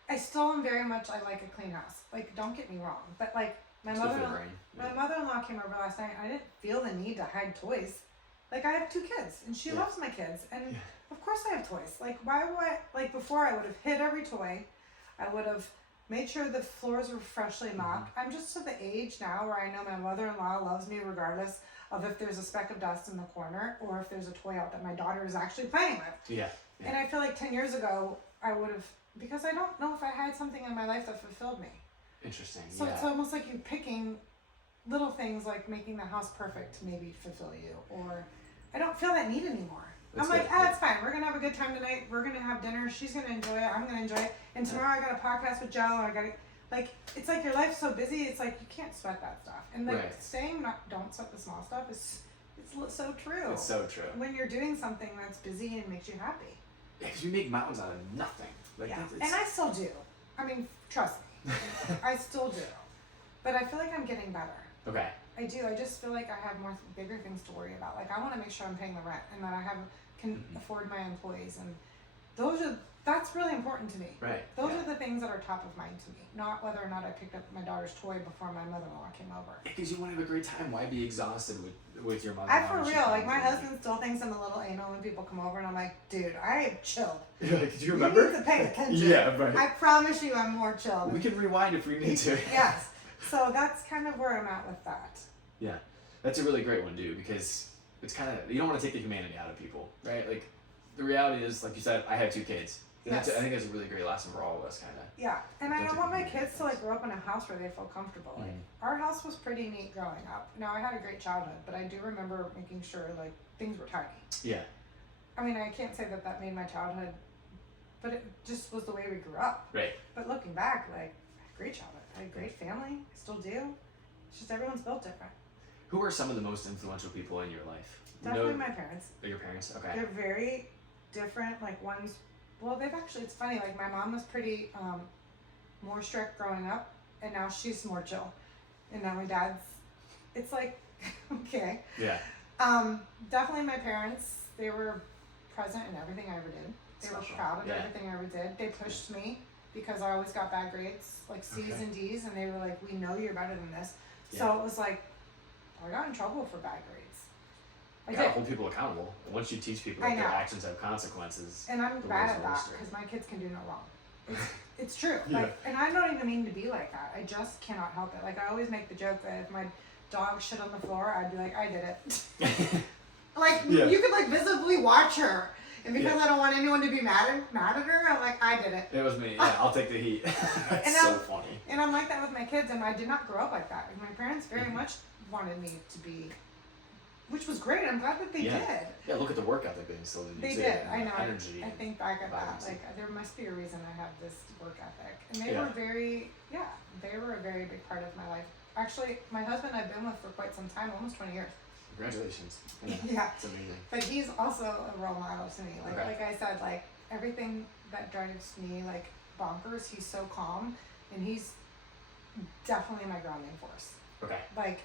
I still am very much. I like a clean house. Like, don't get me wrong, but like my mother-in-law came over last night. I didn't feel the need to hide toys. Like I have 2 kids, and she loves my kids, and of course I have toys. Like why would I? Like before, I would have hid every toy. I would have made sure the floors were freshly mopped. I'm just to the age now where I know my mother-in-law loves me regardless of if there's a speck of dust in the corner or if there's a toy out that my daughter is actually playing with. Yeah. And I feel like 10 years ago, I would have, because I don't know if I had something in my life that fulfilled me. Interesting. So it's almost like you picking little things like making the house perfect to maybe fulfill you, or I don't feel that need anymore. I'm like, it's fine. We're going to have a good time tonight. We're going to have dinner. She's going to enjoy it. I'm going to enjoy it. And tomorrow I got a podcast with Joe. And I got to, like, it's like your life's so busy. It's like you can't sweat that stuff. And like saying don't sweat the small stuff it's so true. It's so true. When you're doing something that's busy and makes you happy. Yeah, because we make mountains out of nothing. Like and I still do. I mean, trust me. I still do. But I feel like I'm getting better. Okay. I do. I just feel like I have bigger things to worry about. Like I want to make sure I'm paying the rent and that I can afford my employees, and that's really important to me. Right. Those are the things that are top of mind to me, not whether or not I picked up my daughter's toy before my mother-in-law came over. Because you want to have a great time. Why be exhausted with your mother? I for real. Like my husband still thinks I'm a little anal when people come over, and I'm like, dude, I am chilled. Did you remember? You need to pay attention. Yeah, right. I promise you, I'm more chilled. We can rewind if we need to. Yes. So that's kind of where I'm at with that. Yeah, that's a really great one, dude, because it's kind of, you don't want to take the humanity out of people, right? Like, the reality is, like you said, I have 2 kids. And I think that's a really great lesson for all of us, kind of. Yeah, and I want my kids to, like, grow up in a house where they feel comfortable. Like, our house was pretty neat growing up. Now, I had a great childhood, but I do remember making sure, like, things were tidy. Yeah. I mean, I can't say that made my childhood, but it just was the way we grew up. Right. But looking back, like, I had a great childhood. I had a great family. I still do. It's just everyone's built different. Who are some of the most influential people in your life? Definitely my parents. Your parents? Okay. They're very different. Like one's, well, it's funny. Like my mom was pretty more strict growing up, and now she's more chill. And now my dad's, it's like, okay. Yeah. Definitely my parents. They were present in everything I ever did. They were proud of everything I ever did. They pushed me because I always got bad grades, like C's and D's, and they were like, we know you're better than this. Yeah. So it was like, I got in trouble for bad grades. You gotta hold people accountable. Once you teach people that their actions have consequences. And I'm bad at that because my kids can do no wrong. It's true. Like, and I don't even mean to be like that. I just cannot help it. Like I always make the joke that if my dog shit on the floor, I'd be like, I did it. Like you could like visibly watch her. And because I don't want anyone to be mad at her, I'm like, I did it. It was me. Yeah, I'll take the heat. That's so funny. And I'm like that with my kids, and I did not grow up like that. And my parents very much wanted me to be, which was great. I'm glad that they did. Yeah, look at the work ethic they instilled in you. They did. I know. Energy. I think back at that. Like, there must be a reason I have this work ethic. And they were they were a very big part of my life. Actually, my husband I've been with for quite some time, almost 20 years. Congratulations. Yeah. It's amazing. But he's also a role model to me. Like I said, like everything that drives me like bonkers, he's so calm, and he's definitely my grounding force. Okay. Like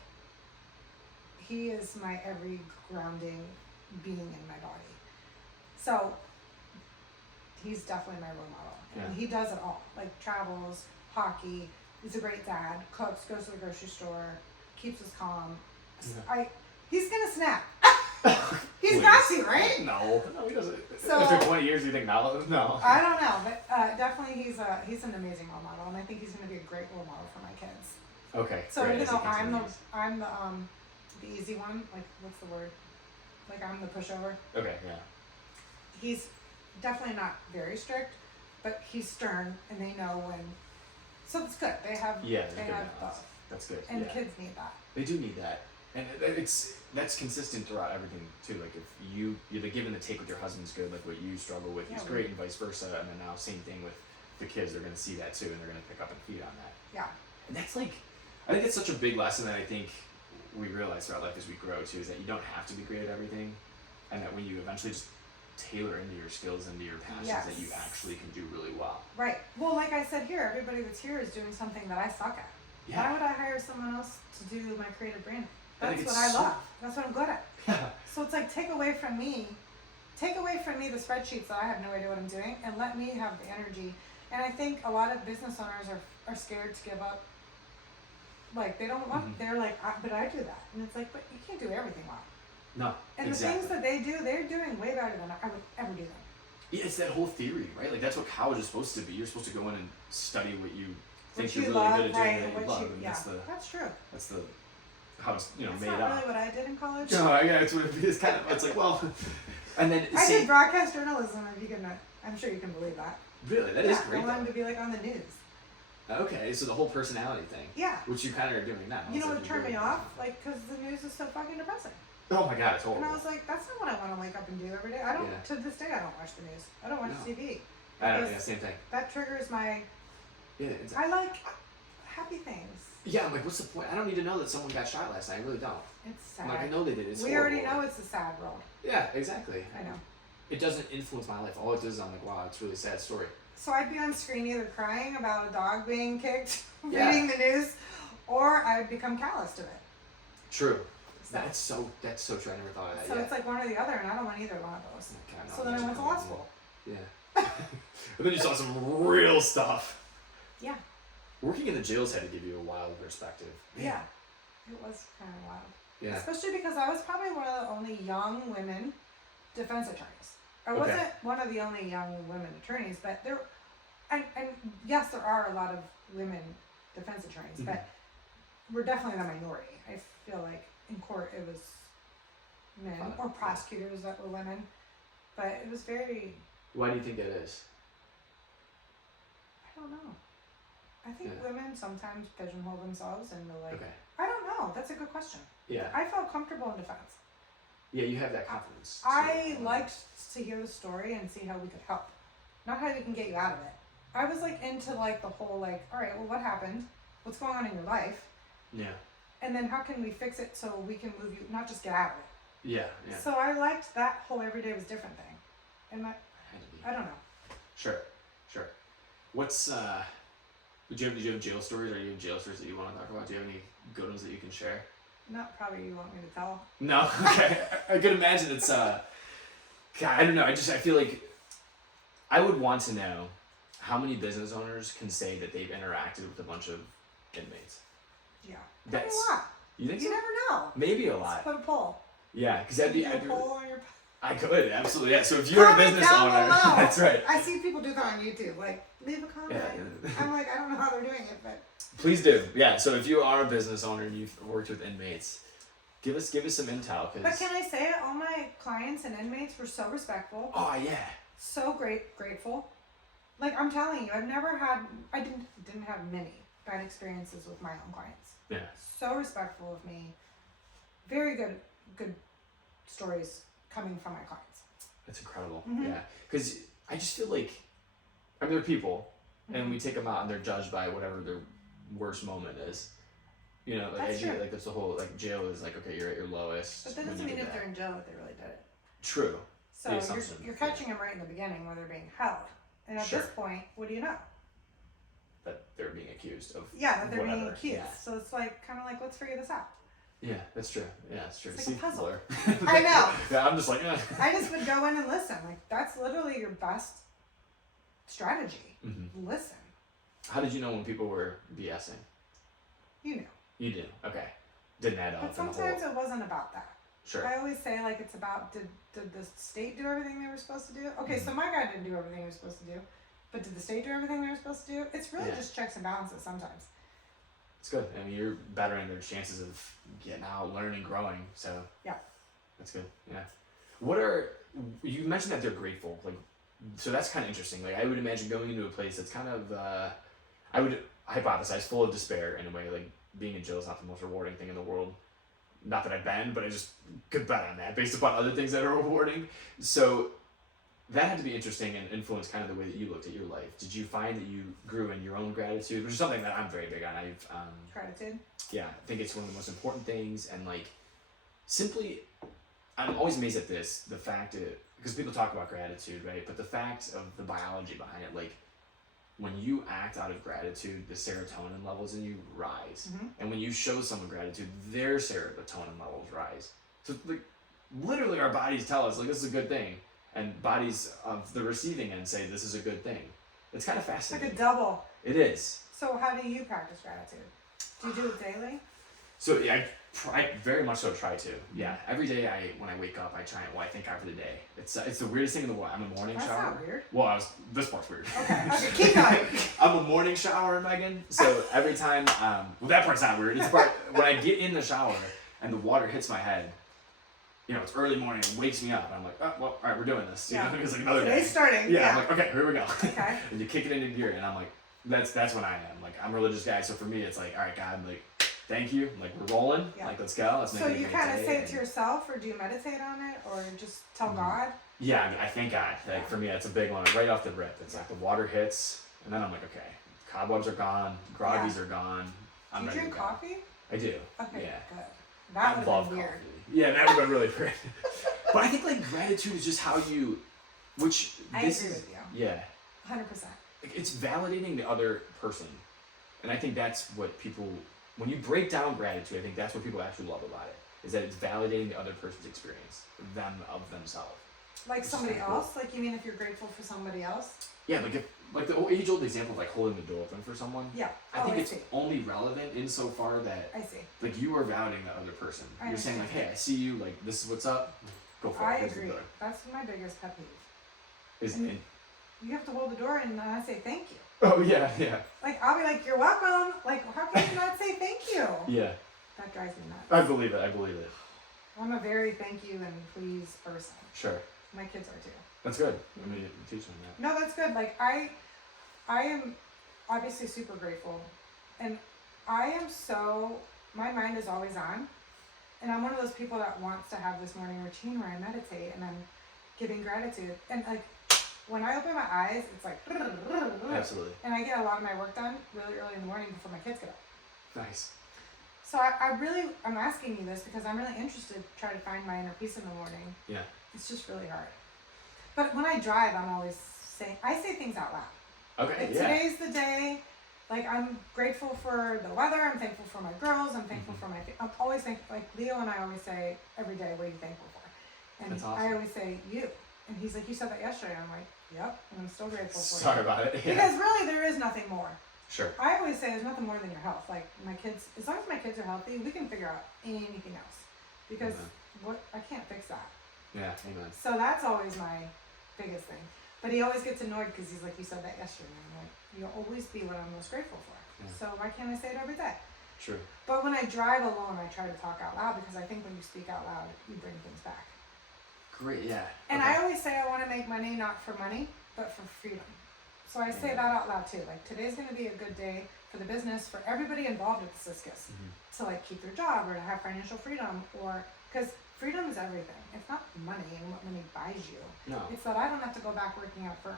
he is my every grounding being in my body. So he's definitely my role model. And he does it all. Like travels, hockey, he's a great dad, cooks, goes to the grocery store, keeps us calm. Yeah. He's gonna snap. He's got to, right? No, he doesn't. So, after 20 years, you think no? No. I don't know, but definitely he's an amazing role model, and I think he's gonna be a great role model for my kids. Okay. So great, even though I'm continues. the easy one, like what's the word? Like I'm the pushover. Okay, yeah. He's definitely not very strict, but he's stern, and they know when. So it's good. They have both. That's good. And kids need that. They do need that, and that's consistent throughout everything too. Like if you're the give and the take with your husband's good, like what you struggle with is great, and vice versa. And then now same thing with the kids. They're gonna see that too, and they're gonna pick up and feed on that. Yeah. And that's like, I think it's such a big lesson that I think we realize throughout life as we grow too, is that you don't have to be great at everything, and that when you eventually just tailor into your skills, into your passions, that you actually can do really well. Right. Well, like I said here, everybody that's here is doing something that I suck at. Yeah. Why would I hire someone else to do my creative branding? That's what I love. That's what I'm good at. Yeah. So it's like take away from me the spreadsheets that I have no idea what I'm doing, and let me have the energy. And I think a lot of business owners are scared to give up. Like they don't want. They're like, but I do that, and it's like, but you can't do everything well. No. And the things that they do, they're doing way better than I would ever do them. Yeah, it's that whole theory, right? Like that's what college is supposed to be. You're supposed to go in and study what you think you're really good at doing, that you love, and that's true. That's the how it's that's made not up. really what I did in college. No, yeah, it's what it is. Kind of. It's like, well, and then I did broadcast journalism. If you can, I'm sure you can believe that. Really, that is great. I wanted to be like on the news. Okay, so the whole personality thing. Yeah. Which you kind of are doing now. You know what turned me off? Like, because the news is so fucking depressing. Oh my god, it's horrible. And I was like, that's not what I want to wake up and do every day. I don't. To this day, I don't watch the news. I don't watch TV. I don't. Yeah, same thing. That triggers my. Yeah. I like happy things. Yeah, I'm like, what's the point? I don't need to know that someone got shot last night. I really don't. It's sad. Like, I know they did. It's we horrible. already know it's a sad world. Yeah, exactly. I know. It doesn't influence my life. All it does is I'm like, wow, it's a really sad story. So I'd be on screen either crying about a dog being kicked, reading the news, or I'd become callous to it. True. So. That's so true. I never thought of that. So it's like one or the other, and I don't want either one of those. Okay, so then I went to law school. Yeah. But then you saw some real stuff. Yeah. Working in the jails had to give you a wild perspective. Man. Yeah. It was kind of wild. Yeah. Especially because I was probably one of the only young women defense attorneys. I wasn't one of the only young women attorneys, but there, and yes, there are a lot of women defense attorneys, but we're definitely the minority. I feel like in court it was men or prosecutors that were women, but it was very. Why do you think that is? I don't know. I think women sometimes pigeonhole themselves into like. Okay. I don't know. That's a good question. Yeah. I felt comfortable in defense. Yeah, you have that confidence. I liked to hear the story and see how we could help, not how we can get you out of it. I was like into like the whole like, all right, well, what happened? What's going on in your life? Yeah. And then how can we fix it so we can move you, not just get out of it. Yeah, yeah. So I liked that whole everyday was different thing, and I don't know. Sure. What's did you have jail stories? Or do you have jail stories that you want to talk about? Do you have any good ones that you can share? Not probably you want me to tell. No, okay. I could imagine it's God, I don't know. I feel like I would want to know how many business owners can say that they've interacted with a bunch of inmates. Yeah, that's a lot. You think you so? never know. Maybe a lot. Let's put a poll. Yeah, because that'd be. A poll on your. I could absolutely. Yeah. So if you're a business owner, that's right. I see people do that on YouTube. Like, leave a comment. Yeah. I'm like, I don't know how they're doing it, but. Please do. Yeah. So if you are a business owner and you've worked with inmates, give us some intel. But can I say it? All my clients and inmates were so respectful. Oh yeah. So grateful. Like I'm telling you, I didn't have many bad experiences with my own clients. Yeah. So respectful of me. Very good stories coming from my clients. That's incredible. Yeah. Because I just feel like, I mean, they're people, and we take them out and they're judged by whatever their worst moment is. You know, like, like that's the whole, like, jail is like, okay, you're at your lowest. But that doesn't mean if they're in jail that they really did it. True. So you're catching them right in the beginning where they're being held. And at this point, what do you know? That they're being accused of that they're being accused. Yeah. So it's like, kind of like, let's figure this out. Yeah, that's true. Yeah, that's true. It's like a puzzle. Blur. I know. Yeah, I'm just like, I just would go in and listen. Like, that's literally your best strategy. Mm-hmm. Listen. How did you know when people were BSing? You knew. You did. Okay. Didn't add up. But sometimes it wasn't about that. Sure. I always say, like, it's about, did the state do everything they were supposed to do? Okay, Mm-hmm. so my guy didn't do everything he was supposed to do. But did the state do everything they were supposed to do? It's really Yeah. just checks and balances sometimes. It's good. I mean, you're bettering their chances of getting out, learning, growing. So Yeah. that's good. Yeah. You mentioned that they're grateful. Like, so that's kind of interesting. Like, I would imagine going into a place that's kind of, I would hypothesize, full of despair in a way. Like, being in jail is not the most rewarding thing in the world. Not that I've been, but I just could bet on that based upon other things that are rewarding. So that had to be interesting and influence kind of the way that you looked at your life. Did you find that you grew in your own gratitude, which is something that I'm very big on? Gratitude. Yeah, I think it's one of the most important things, and like, simply, I'm always amazed at this, the fact that, because people talk about gratitude, right? But the fact of the biology behind it, like, when you act out of gratitude, the serotonin levels in you rise. Mm-hmm. And when you show someone gratitude, their serotonin levels rise. So, like, literally our bodies tell us, like, this is a good thing. And bodies of the receiving end say, this is a good thing. It's kind of It's fascinating. like a double. It is. So how do you practice gratitude? Do you do it daily? So, yeah, I very much so try to. Yeah, every day when I wake up, I try and, I thank God for the day. It's the weirdest thing in the world. I'm a morning That's shower. not weird. Well, this part's weird. Okay, keep going. I'm a morning shower, Megan. So every time, that part's not weird. It's the part when I get in the shower and the water hits my head. You know, it's early morning. It wakes me up. And I'm like, oh, well, all right, we're doing this. You know, it's like another day. Today's starting. Yeah, I'm like, okay, here we go. Okay. And you kick it into gear, and I'm like, that's when I am. Like, I'm a religious guy, so for me, it's like, all right, God, like, thank you. Like, we're rolling. Yeah. Like, let's go. Let's make So it a you great kind of day. say it to yourself, or do you meditate on it, or just tell God? Yeah, I mean, I thank God. Like, for me, that's a big one. Right off the rip, it's like the water hits, and then I'm like, okay, cobwebs are gone, groggies are gone. I'm Do you ready drink to go. coffee? I do. Okay, Yeah. good. That I would love have been weird. coffee. Yeah, that would have been really weird. But I think like gratitude is just how you, which I this agree is, with you. yeah, 100%. like, it's validating the other person, and I think that's what people, when you break down gratitude, I think that's what people actually love about it, is that it's validating the other person's experience, them of themselves. Like Which is somebody kinda cool. else? Like, you mean if you're grateful for somebody else? Yeah, like the age-old example of like holding the door open for someone. Yeah. I think it's see. only relevant insofar that I see. like you are validating the other person. I You're saying like, hey, I see you. Like, this is what's up. Go for I it. Here's the agree. door. That's my biggest pet peeve. Is And- it? You have to hold the door and I say thank you. Oh yeah, yeah, Like, I'll be like, you're welcome. Like, how can you not say thank you? yeah. That drives me nuts. I believe it. I believe it. I'm a very thank you and please person. Sure. My kids are too. That's good. I mean, teach them that. No, that's good. Like, I am obviously super grateful. And I am so, my mind is always on. And I'm one of those people that wants to have this morning routine where I meditate and I'm giving gratitude. And like, when I open my eyes, it's like, Absolutely. and I get a lot of my work done really early in the morning before my kids get up. Nice. So I'm asking you this because I'm really interested to try to find my inner peace in the morning. Yeah. It's just really hard. But when I drive, I'm always saying, I say things out loud. Okay. Like, Yeah. today's the day. Like, I'm grateful for the weather. I'm thankful for my girls. I'm thankful for I'm always thankful. Like, Leo and I always say every day, what are you thankful for? And That's awesome. I always say, you. And he's like, you said that yesterday. I'm like, yep. And I'm still grateful for Sorry you. about it. Yeah. Because really, there is nothing more. Sure. I always say there's nothing more than your health. Like, my kids, as long as my kids are healthy, we can figure out anything else. Because I can't fix that. Yeah. Amen. So that's always my biggest thing. But he always gets annoyed because he's like, you said that yesterday. And I'm like, you'll always be what I'm most grateful for. Yeah. So why can't I say it every day? True. But when I drive alone, I try to talk out loud because I think when you speak out loud, you bring things back. Great. Yeah. And okay. I always say I want to make money not for money, but for freedom. So I say Yeah. that out loud too. Like, today's going to be a good day for the business, for everybody involved with the Siscus to like keep their job or to have financial freedom, or because freedom is everything. It's not money and what money buys you. No. It's that I don't have to go back working at a firm.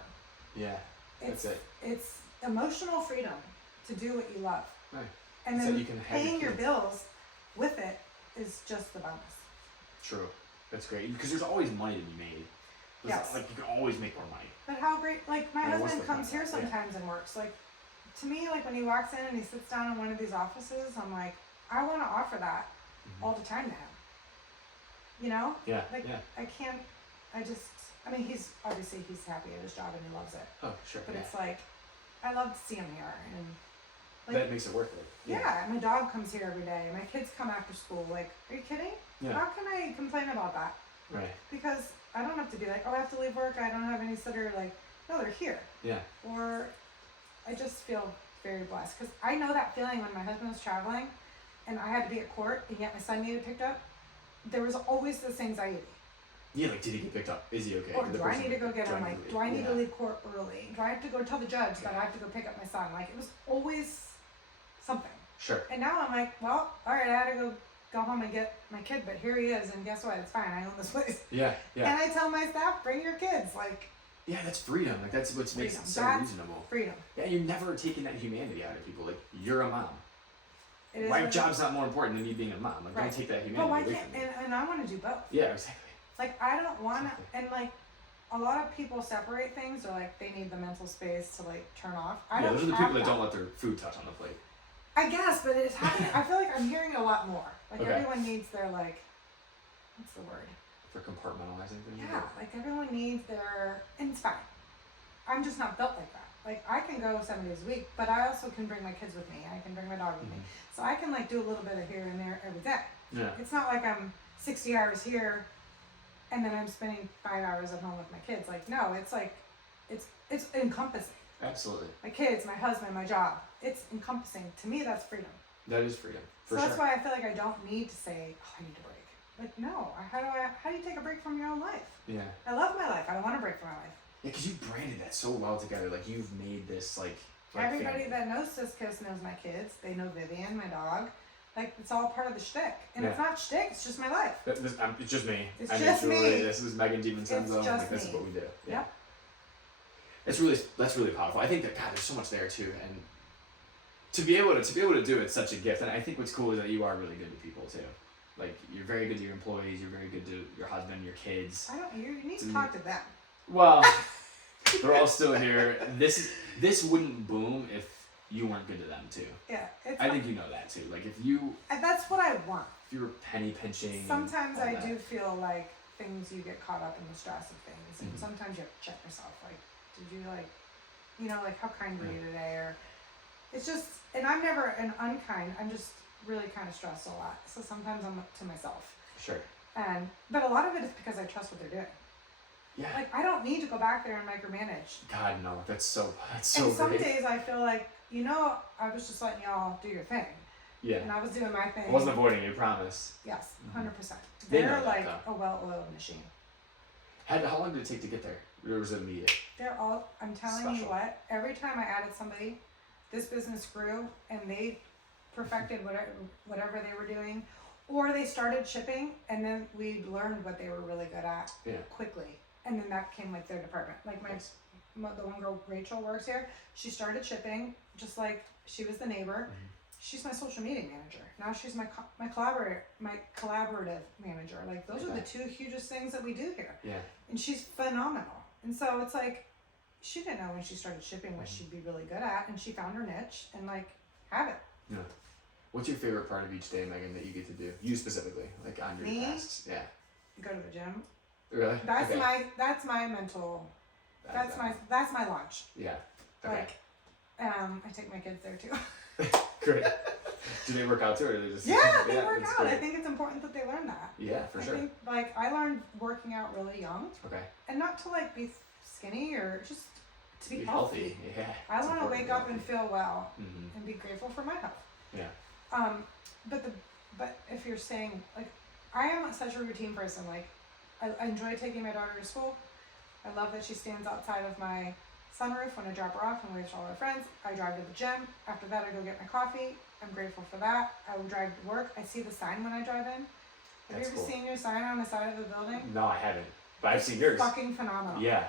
Yeah. It's That's it. it's emotional freedom to do what you love. Right. And So then you can have paying your kids. bills with it is just the bonus. True. That's great because there's always money to be made. Yes. Like, you can always make more money. But how great, like, my Yeah, what's husband the comes point here of that? Yeah. sometimes and works. Like, to me, like, when he walks in and he sits down in one of these offices, I'm like, I want to offer that all the time to him. You know? Yeah. Like, Yeah. I can't, I mean, he's happy at his job and he loves it. Oh, sure. But yeah. it's like, I love to see him here. And like, that makes it worth it. yeah, my dog comes here every day. My kids come after school. Like, are you kidding? Yeah. How can I complain about that? Right. Because I don't have to be like, oh, I have to leave work. I don't have any sitter. Like, no, they're here. Yeah. Or I just feel very blessed. Because I know that feeling when my husband was traveling and I had to be at court and yet my son needed picked up. There was always this anxiety. Yeah, like, did he get picked up? Is he okay? Or do I need to go get him? Like, do I need yeah. to leave court early? Do I have to go tell the judge that I have to go pick up my son? Like, it was always something. Sure. And now I'm like, well, all right, I had to go home and get my kid, but here he is, and guess what? It's fine. I own this place. Yeah, yeah. And I tell my staff, bring your kids. Like, yeah, that's freedom. Like, that's what makes it so That's reasonable. freedom. Yeah, you're never taking that humanity out of people. Like, you're a mom. It is My job's not more important than you being a mom. Like, Right. don't take that humanity But why away can't, from me. and I want to do both. Yeah, exactly. Like, I don't want to, Exactly. and like, a lot of people separate things, or like, they need the mental space to like turn off. I Yeah, don't those are the have people that don't let their food touch on the plate. I guess, but it's happening. I feel like I'm hearing it a lot more. Like, Okay. everyone needs their, like, what's the word? For compartmentalizing things. Yeah, like everyone needs their, and it's fine. I'm just not built like that. Like, I can go 7 days a week, but I also can bring my kids with me. I can bring my dog with me. So I can like do a little bit of here and there every day. Yeah. It's not like I'm 60 hours here and then I'm spending 5 hours at home with my kids. Like, no, it's like, it's encompassing. Absolutely. My kids, my husband, my job. It's encompassing. To me, that's freedom. That is freedom. So For that's sure. why I feel like I don't need to say, oh, I need a break. Like, no, how do you take a break from your own life? Yeah. I love my life. I don't want a break from my life. Yeah, because you branded that so well together. Like, you've made this, like Everybody family. that knows Sis Kiss knows my kids. They know Vivian, my dog. Like, it's all part of the shtick. And it's Yeah. not shtick, it's just my life. It's just me. It's I mean, just truly, me. This is Megan DiVincenzo. It's just Like, this me. is what we do. Yeah. Yep. That's really powerful. I think that, God, there's so much there too, and to be able to do it's such a gift. And I think what's cool is that you are really good to people too. Like, you're very good to your employees. You're very good to your husband, your kids. You need to talk to them. Well, they're all still here. This wouldn't boom if you weren't good to them too. Yeah. I think you know that too. Like, if that's what I want. you were penny pinching. Sometimes and all I that. do feel like things, you get caught up in the stress of things. And Mhm. sometimes you have to check yourself. Like, did you like, like, how kind were you today? Or it's just, and I'm never an unkind. I'm just really kind of stressed a lot. So sometimes I'm up to myself. Sure. But a lot of it is because I trust what they're doing. Yeah. Like, I don't need to go back there and micromanage. God, no. That's so And some great. days I feel like, I was just letting y'all do your thing. Yeah. And I was doing my thing. I wasn't avoiding you, promise. Yes, Mhm. 100%. They They're know that, like though. a well-oiled machine. How long did it take to get there? Or was it immediate? They're all, I'm telling you Special. what, every time I added somebody, this business grew and they perfected whatever they were doing, or they started shipping and then we learned what they were really good at Yeah. quickly. And then that became like their department. Like the one girl, Rachel, works here. She started shipping just like she was the neighbor. Mhm. She's my social media manager. Now she's my collaborative manager. Like, those are the two hugest things that we do here. Yeah. And she's phenomenal. And so it's like, she didn't know when she started shipping what she'd be really good at, and she found her niche and like have it. Yeah. What's your favorite part of each day, Megan, that you get to do? You specifically, like on your Me? tasks. Yeah. Go to the gym. Really? That's Okay. my mental. That's my lunch. Yeah. Okay. Like, I take my kids there too. Great. Do they work out too, or do they just? Yeah, they work that's out. great. I think it's important that they learn that. Yeah, for sure. I think, like, I learned working out really young, Okay. and not to like be skinny or just to be Be healthy. healthy. Yeah. I It's want to important wake be up and healthy. feel well Mhm. and be grateful for my health. Yeah. But if you're saying, like, I am such a routine person. Like, I enjoy taking my daughter to school. I love that she stands outside of my sunroof when I drop her off and waves to all her friends. I drive to the gym. After that, I go get my coffee. I'm grateful for that. I will drive to work. I see the sign when I drive in. Have That's you ever cool. seen your sign on the side of the building? No, I haven't, but I've seen yours. Fucking phenomenal. Yeah.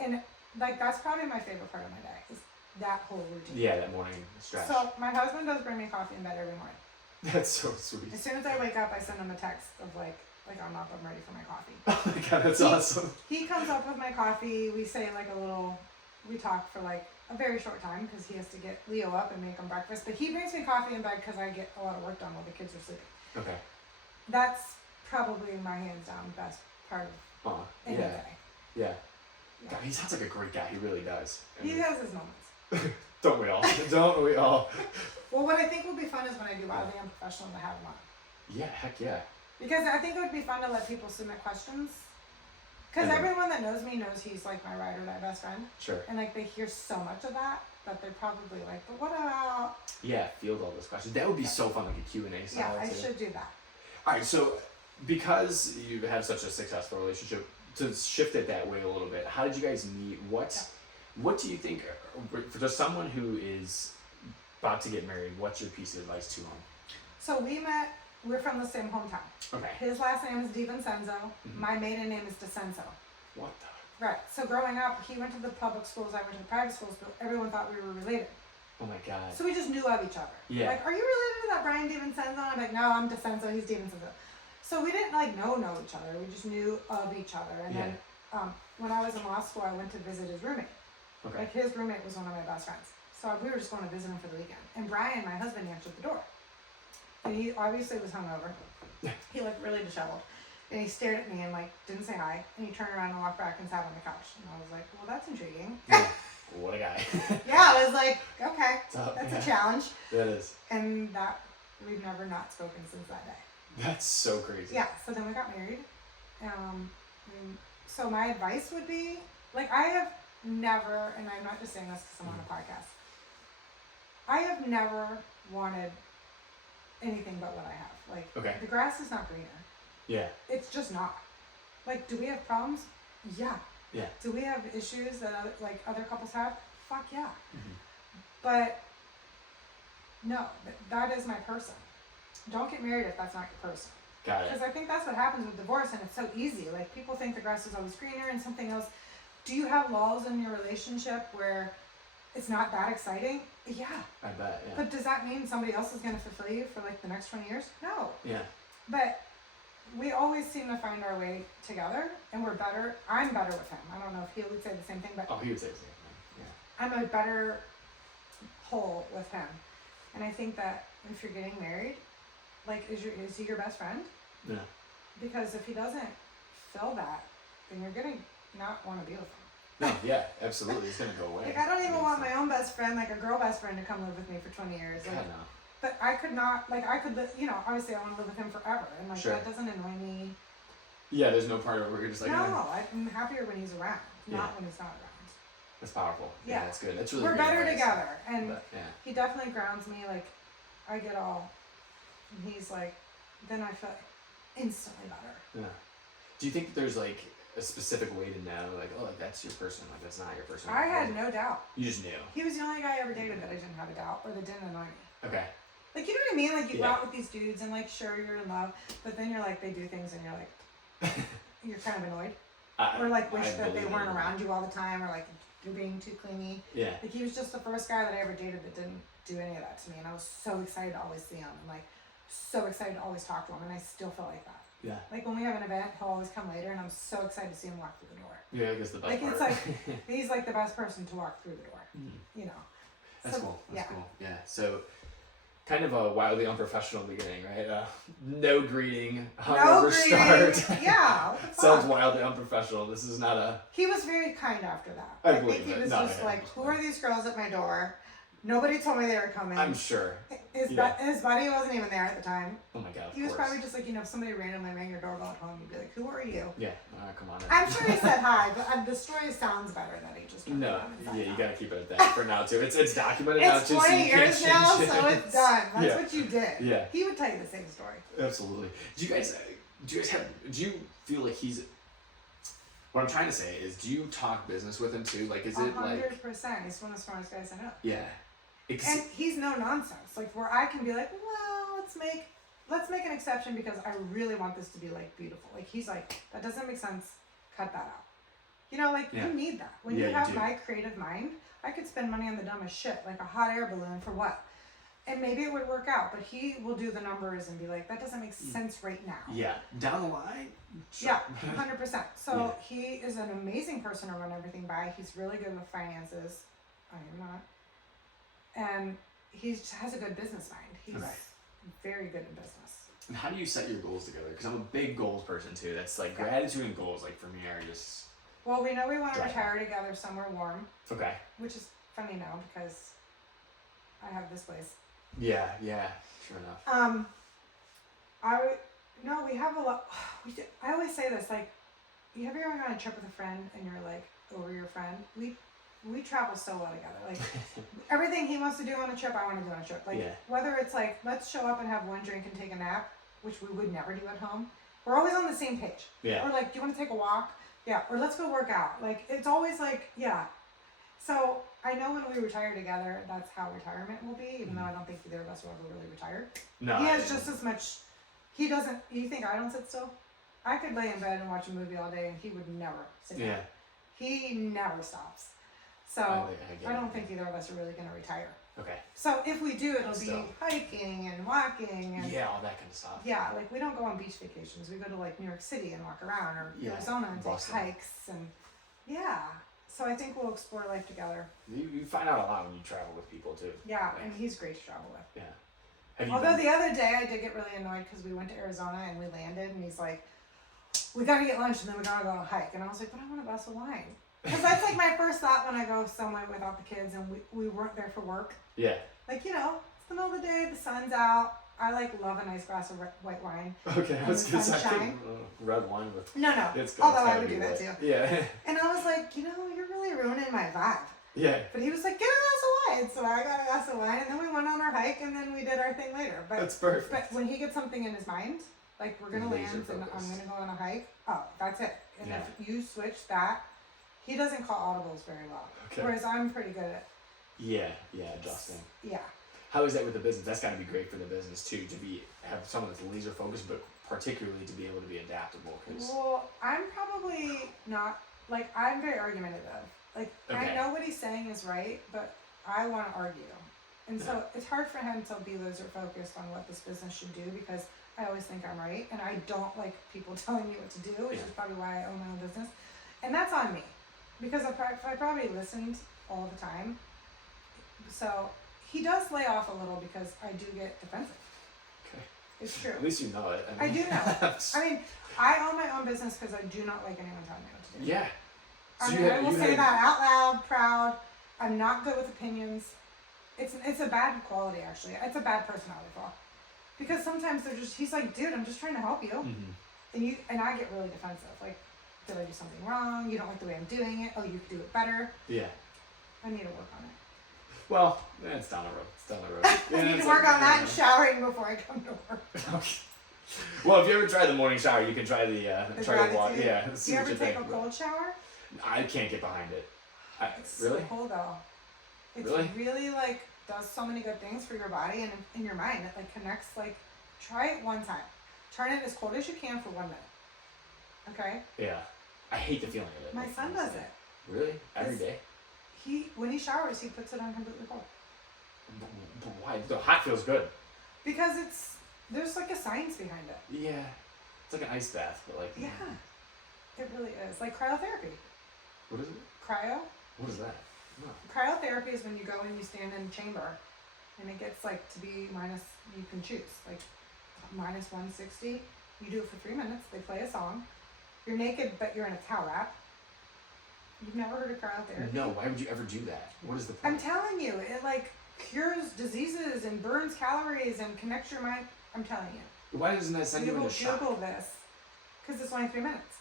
And like, that's probably my favorite part of my day, is that whole routine. Yeah, that morning stretch. So my husband does bring me coffee in bed every morning. That's so sweet. As soon as I wake up, I send him a text of like I'm up, I'm ready for my coffee. Oh my God, that's awesome. He comes up with my coffee. We say we talk for like a very short time because he has to get Leo up and make him breakfast. But he brings me coffee in bed because I get a lot of work done while the kids are sleeping. Okay. That's probably my hands down best part of any day. Yeah. Yeah. God, he sounds like a great guy. He really does. I He mean, has his moments. don't we all? Don't we all? Well, what I think will be fun is when I do Wildly Unprofessional to have him on. Yeah, heck yeah. Because I think it would be fun to let people submit questions. Because everyone that knows me knows he's like my ride or die best friend. Sure. And like they hear so much of that they're probably like, but what about? Yeah, field all those questions. That would be so fun, like a Q&A style. Yeah, I too. should do that. All right, so because you have such a successful relationship, to shift it that way a little bit, how did you guys meet? What do you think, for someone who is about to get married, what's your piece of advice to them? So we're from the same hometown. Okay. His last name is DiVincenzo. My maiden name is DiVincenzo. What the? Right. So growing up, he went to the public schools, I went to the private schools, but everyone thought we were related. Oh my God. So we just knew of each other. Yeah. Like, are you related to that Brian DiVincenzo? And I'm like, no, I'm DiVincenzo, he's DiVincenzo. So we didn't like know each other. We just knew of each other. And then when I was in law school, I went to visit his roommate. Okay. Like his roommate was one of my best friends. So we were just going to visit him for the weekend. And Brian, my husband, answered the door. And he obviously was hungover. He looked really disheveled. And he stared at me and like didn't say hi. And he turned around and walked back and sat on the couch. And I was like, well, that's intriguing. Yeah. What a guy. Yeah, I was like, okay, that's a challenge. That is. And that we've never not spoken since that day. That's so crazy. Yeah, so then we got married. And so my advice would be, like, I have never, and I'm not just saying this because I'm on a podcast, I have never wanted anything but what I have. Like, the grass is not greener. Yeah. It's just not. Like, do we have problems? Yeah. Yeah. Do we have issues that other couples have? Fuck yeah. But no, that is my person. Don't get married if that's not your person. Got it. Because I think that's what happens with divorce, and it's so easy. Like, people think the grass is always greener and something else. Do you have lulls in your relationship where it's not that exciting? Yeah. I bet, yeah. But does that mean somebody else is going to fulfill you for like the next 20 years? No. Yeah. But we always seem to find our way together, and we're better. I'm better with him. I don't know if he would say the same thing, but he would say the same thing. Yeah. I'm a better whole with him. And I think that if you're getting married, like, is he your best friend? Yeah. Because if he doesn't fill that, then you're gonna not want to be with him. No, yeah, absolutely. It's gonna go away. Like, I don't even want my own best friend, like a girl best friend, to come live with me for 20 years. Like, God, no. But I could not, like, obviously I want to live with him forever, and like that doesn't annoy me. Yeah, there's no part of it where you're just like, no, I'm happier when he's around, not when he's not around. That's powerful. Yeah, that's good. That's really. We're better together, and yeah. He definitely grounds me. Like, I get all, and he's like, then I feel instantly better. Yeah. Do you think that there's like a specific way to know, like, oh, like, that's your person, like that's not your person? I had no doubt. You just knew. He was the only guy I ever dated that I didn't have a doubt, or that didn't annoy me. Okay. Like, you know what I mean? Like, you go out with these dudes, and like, sure, you're in love, but then you're like, they do things, and you're like, you're kind of annoyed, or like wish that they weren't around you all the time, or like you're being too clingy. Yeah. Like, he was just the first guy that I ever dated that didn't do any of that to me, and I was so excited to always see him, and like so excited to always talk to him, and I still feel like that. Yeah. Like, when we have an event, he'll always come later, and I'm so excited to see him walk through the door. Yeah, I guess the best part. It's like, he's like the best person to walk through the door. You know. That's cool. That's cool. Yeah. So, kind of a wildly unprofessional beginning, right? No greeting, hungover start. Yeah. Sounds wildly unprofessional. This is not a. He was very kind after that. I think he was just like, who are these girls at my door? Nobody told me they were coming. I'm sure. His buddy wasn't even there at the time. Oh my God. He was probably just like, if somebody randomly rang your doorbell at home, you'd be like, who are you? Yeah. Come on. I'm sure he said hi, but the story sounds better that he just. No. Yeah, you gotta keep it at that for now too. It's documented now too. It's 20 years now, it. so it's done. That's what you did. Yeah. He would tell you the same story. Absolutely. Do you feel like he's? What I'm trying to say is, do you talk business with him too? Like, is it like? 100%. He's one of the smartest guys I know. Yeah. And he's no nonsense. Like, where I can be like, well, let's make an exception because I really want this to be like beautiful. Like, he's like, that doesn't make sense. Cut that out. You know, like, you need that. When you have my creative mind, I could spend money on the dumbest shit, like a hot air balloon for what? And maybe it would work out, but he will do the numbers and be like, that doesn't make sense right now. Yeah. Down the line? Sure. Yeah, 100%. So he is an amazing person to run everything by. He's really good with finances. I am not. And he has a good business mind. He's very good in business. And how do you set your goals together? Because I'm a big goals person too. That's like gratitude and goals. Like for me, are just. Well, we know we want to retire together somewhere warm. Okay. Which is funny now because I have this place. Yeah. Sure enough. We have a lot. I always say this, like, you ever gone on a trip with a friend and you're like over your friend? We travel so well together. Like everything he wants to do on a trip, I want to do on a trip. Like whether it's like let's show up and have one drink and take a nap, which we would never do at home. We're always on the same page. Yeah. Or like, do you want to take a walk? Yeah. Or let's go work out. Like it's always like So I know when we retire together, that's how retirement will be. Even though I don't think either of us will ever really retire. No. He has just as much. He doesn't. You think I don't sit still? I could lay in bed and watch a movie all day, and he would never sit down. He never stops. So I don't think either of us are really going to retire. Okay. So if we do, it'll be hiking and walking and all that kind of stuff. Yeah, like we don't go on beach vacations. We go to like New York City and walk around, or Arizona and take hikes and So I think we'll explore life together. You find out a lot when you travel with people too. Yeah, and he's great to travel with. Yeah. Although the other day I did get really annoyed because we went to Arizona and we landed and he's like, we gotta get lunch and then we gotta go on a hike. And I was like, but I want a glass of wine. Because that's like my first thought when I go somewhere without the kids and we weren't there for work. Yeah. Like, it's the middle of the day, the sun's out. I love a nice glass of white wine. Okay, I was gonna say red wine with. No. Although I would do that too. Yeah. And I was like, you're really ruining my vibe. Yeah. But he was like, get a glass of wine. So I got a glass of wine and then we went on our hike and then we did our thing later. But that's perfect. But when he gets something in his mind, like we're gonna land and I'm gonna go on a hike, that's it. And if you switch that, he doesn't call audibles very well. Okay. Whereas I'm pretty good at adjusting. Yeah. How is that with the business? That's gotta be great for the business too, to have someone that's laser focused, but particularly to be able to be adaptable. Well, I'm probably not, like, I'm very argumentative. Like, I know what he's saying is right, but I want to argue. And so it's hard for him to be laser focused on what this business should do because I always think I'm right and I don't like people telling me what to do, which is probably why I own my own business. And that's on me because I probably listened all the time. So he does lay off a little because I do get defensive. Okay. It's true. At least you know it. I do know. I mean, I own my own business because I do not like anyone telling me what to do. Yeah. So I will say that out loud, proud. I'm not good with opinions. It's a bad quality, actually. It's a bad personality flaw. Because sometimes he's like, dude, I'm just trying to help you. Mm-hmm. And I get really defensive. Like, did I do something wrong? You don't like the way I'm doing it? Oh, you could do it better? Yeah. I need to work on it. Well, it's down the road. I need to work on that and showering before I come to work. Okay. Well, if you ever try the morning shower, you can try the walk. Yeah. Do you ever take a cold shower? I can't get behind it. It's really? So cool though. It's really like does so many good things for your body and in your mind. It like connects. Like, try it one time. Turn it as cold as you can for 1 minute. Okay. Yeah. I hate the feeling of it. My son does it. Really? Every day? When he showers, he puts it on completely cold. But why? The hot feels good. Because there's like a science behind it. Yeah. It's like an ice bath, but like. Yeah. It really is. Like cryotherapy. What is it? Cryo. What is that? No. Cryotherapy is when you go and you stand in a chamber and it gets like to be minus, you can choose, like minus 160. You do it for 3 minutes. They play a song. You're naked, but you're in a towel wrap. You've never heard of cryotherapy? No, why would you ever do that? What is the point? I'm telling you, it like cures diseases and burns calories and connects your mind. I'm telling you. Why doesn't that send you into shock? Google this, because it's only 3 minutes.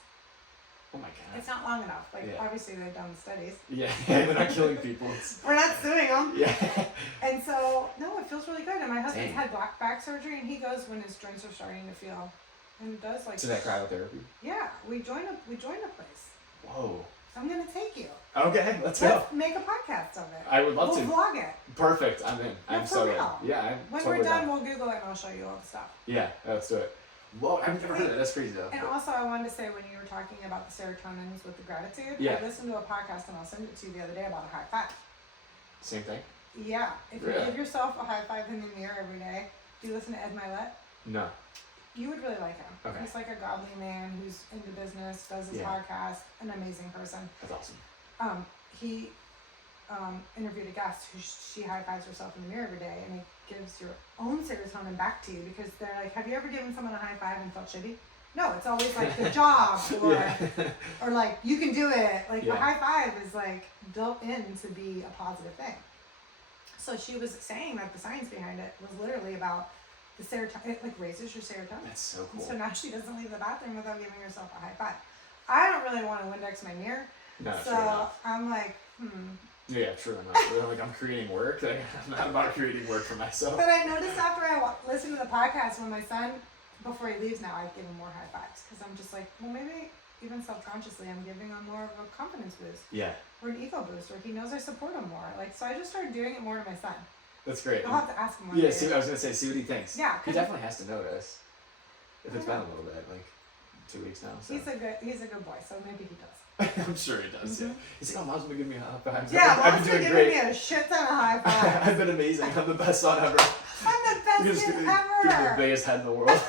Oh my god. It's not long enough. Like, obviously they've done studies. Yeah, they're not killing people. We're not suing them. Yeah. And so, no, it feels really good. And my husband's had back surgery, and he goes when his joints are starting to feel, and does like. To that cryotherapy? Yeah, we joined a place. Whoa. I'm gonna take you. Okay, let's go. Make a podcast of it. I would love to. We'll vlog it. Perfect. I'm in. I'm so in. Yeah, when we're done, we'll Google it and I'll show you all the stuff. Yeah, let's do it. Well, I've never heard of it. That's crazy though. And also, I wanted to say when you were talking about the serotonins with the gratitude, I listened to a podcast and I'll send it to you the other day about a high five. Same thing? Yeah. If you give yourself a high five in the mirror every day, do you listen to Ed Milet? No. You would really like him. Okay. He's like a godly man who's into business, does his podcast, an amazing person. That's awesome. He interviewed a guest who she high fives herself in the mirror every day, and it gives your own serotonin back to you, because they're like, have you ever given someone a high five and felt shitty? No, it's always like the job or Yeah. or like you can do it. Like Yeah. a high five is like built in to be a positive thing. So she was saying that the science behind it was literally about the serotonin. It like raises your serotonin. That's so cool. And so now she doesn't leave the bathroom without giving herself a high five. I don't really want to Windex my mirror. No, So true enough. I'm like, Yeah, true enough. Like, I'm creating work. Like, I'm not about creating work for myself. But I noticed after I listened to the podcast, when my son, before he leaves now, I give him more high fives. Because I'm just like, well, maybe even self-consciously, I'm giving him more of a confidence boost. Yeah. Or an ego boost. Or he knows I support him more. Like, so I just started doing it more to my son. That's great. I'll have to ask him one Yeah, day. I was going to say, see what he thinks. Yeah. He definitely has to notice. If it's I been a know. little bit, like 2 weeks now. So. He's a good boy, so maybe he does. I'm sure he does, yeah. He's like, oh, mom's been giving me a high five. Yeah, I've mom's been been doing giving great. me a shit ton of high fives. I've been amazing. I'm the best son ever. I'm the best Just kid give me the ever. biggest head in the world.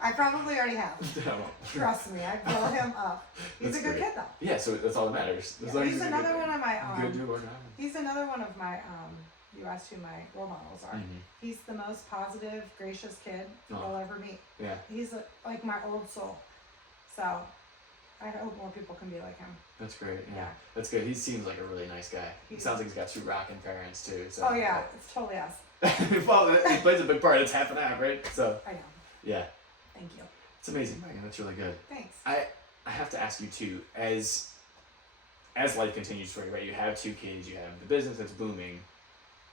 I probably already have. No. Trust me, I blow him up. He's That's a good great. kid though. Yeah, so that's all that matters. As long as He's a another good one of my Good dude or not. he's another one of my you asked who my role models are. He's the most positive, gracious kid you'll ever meet. Yeah. He's like my old soul. So I hope more people can be like him. That's great. Yeah. Yeah. That's good. He seems like a really nice guy. He sounds like he's got 2 rockin' parents too. So. Oh yeah, it's totally us. Well, he plays a big part. It's half and half, right? So. I know. Yeah. Thank you. It's amazing, Megan. That's really good. Thanks. I have to ask you too, as life continues for you, right? You have 2 kids, you have the business that's booming.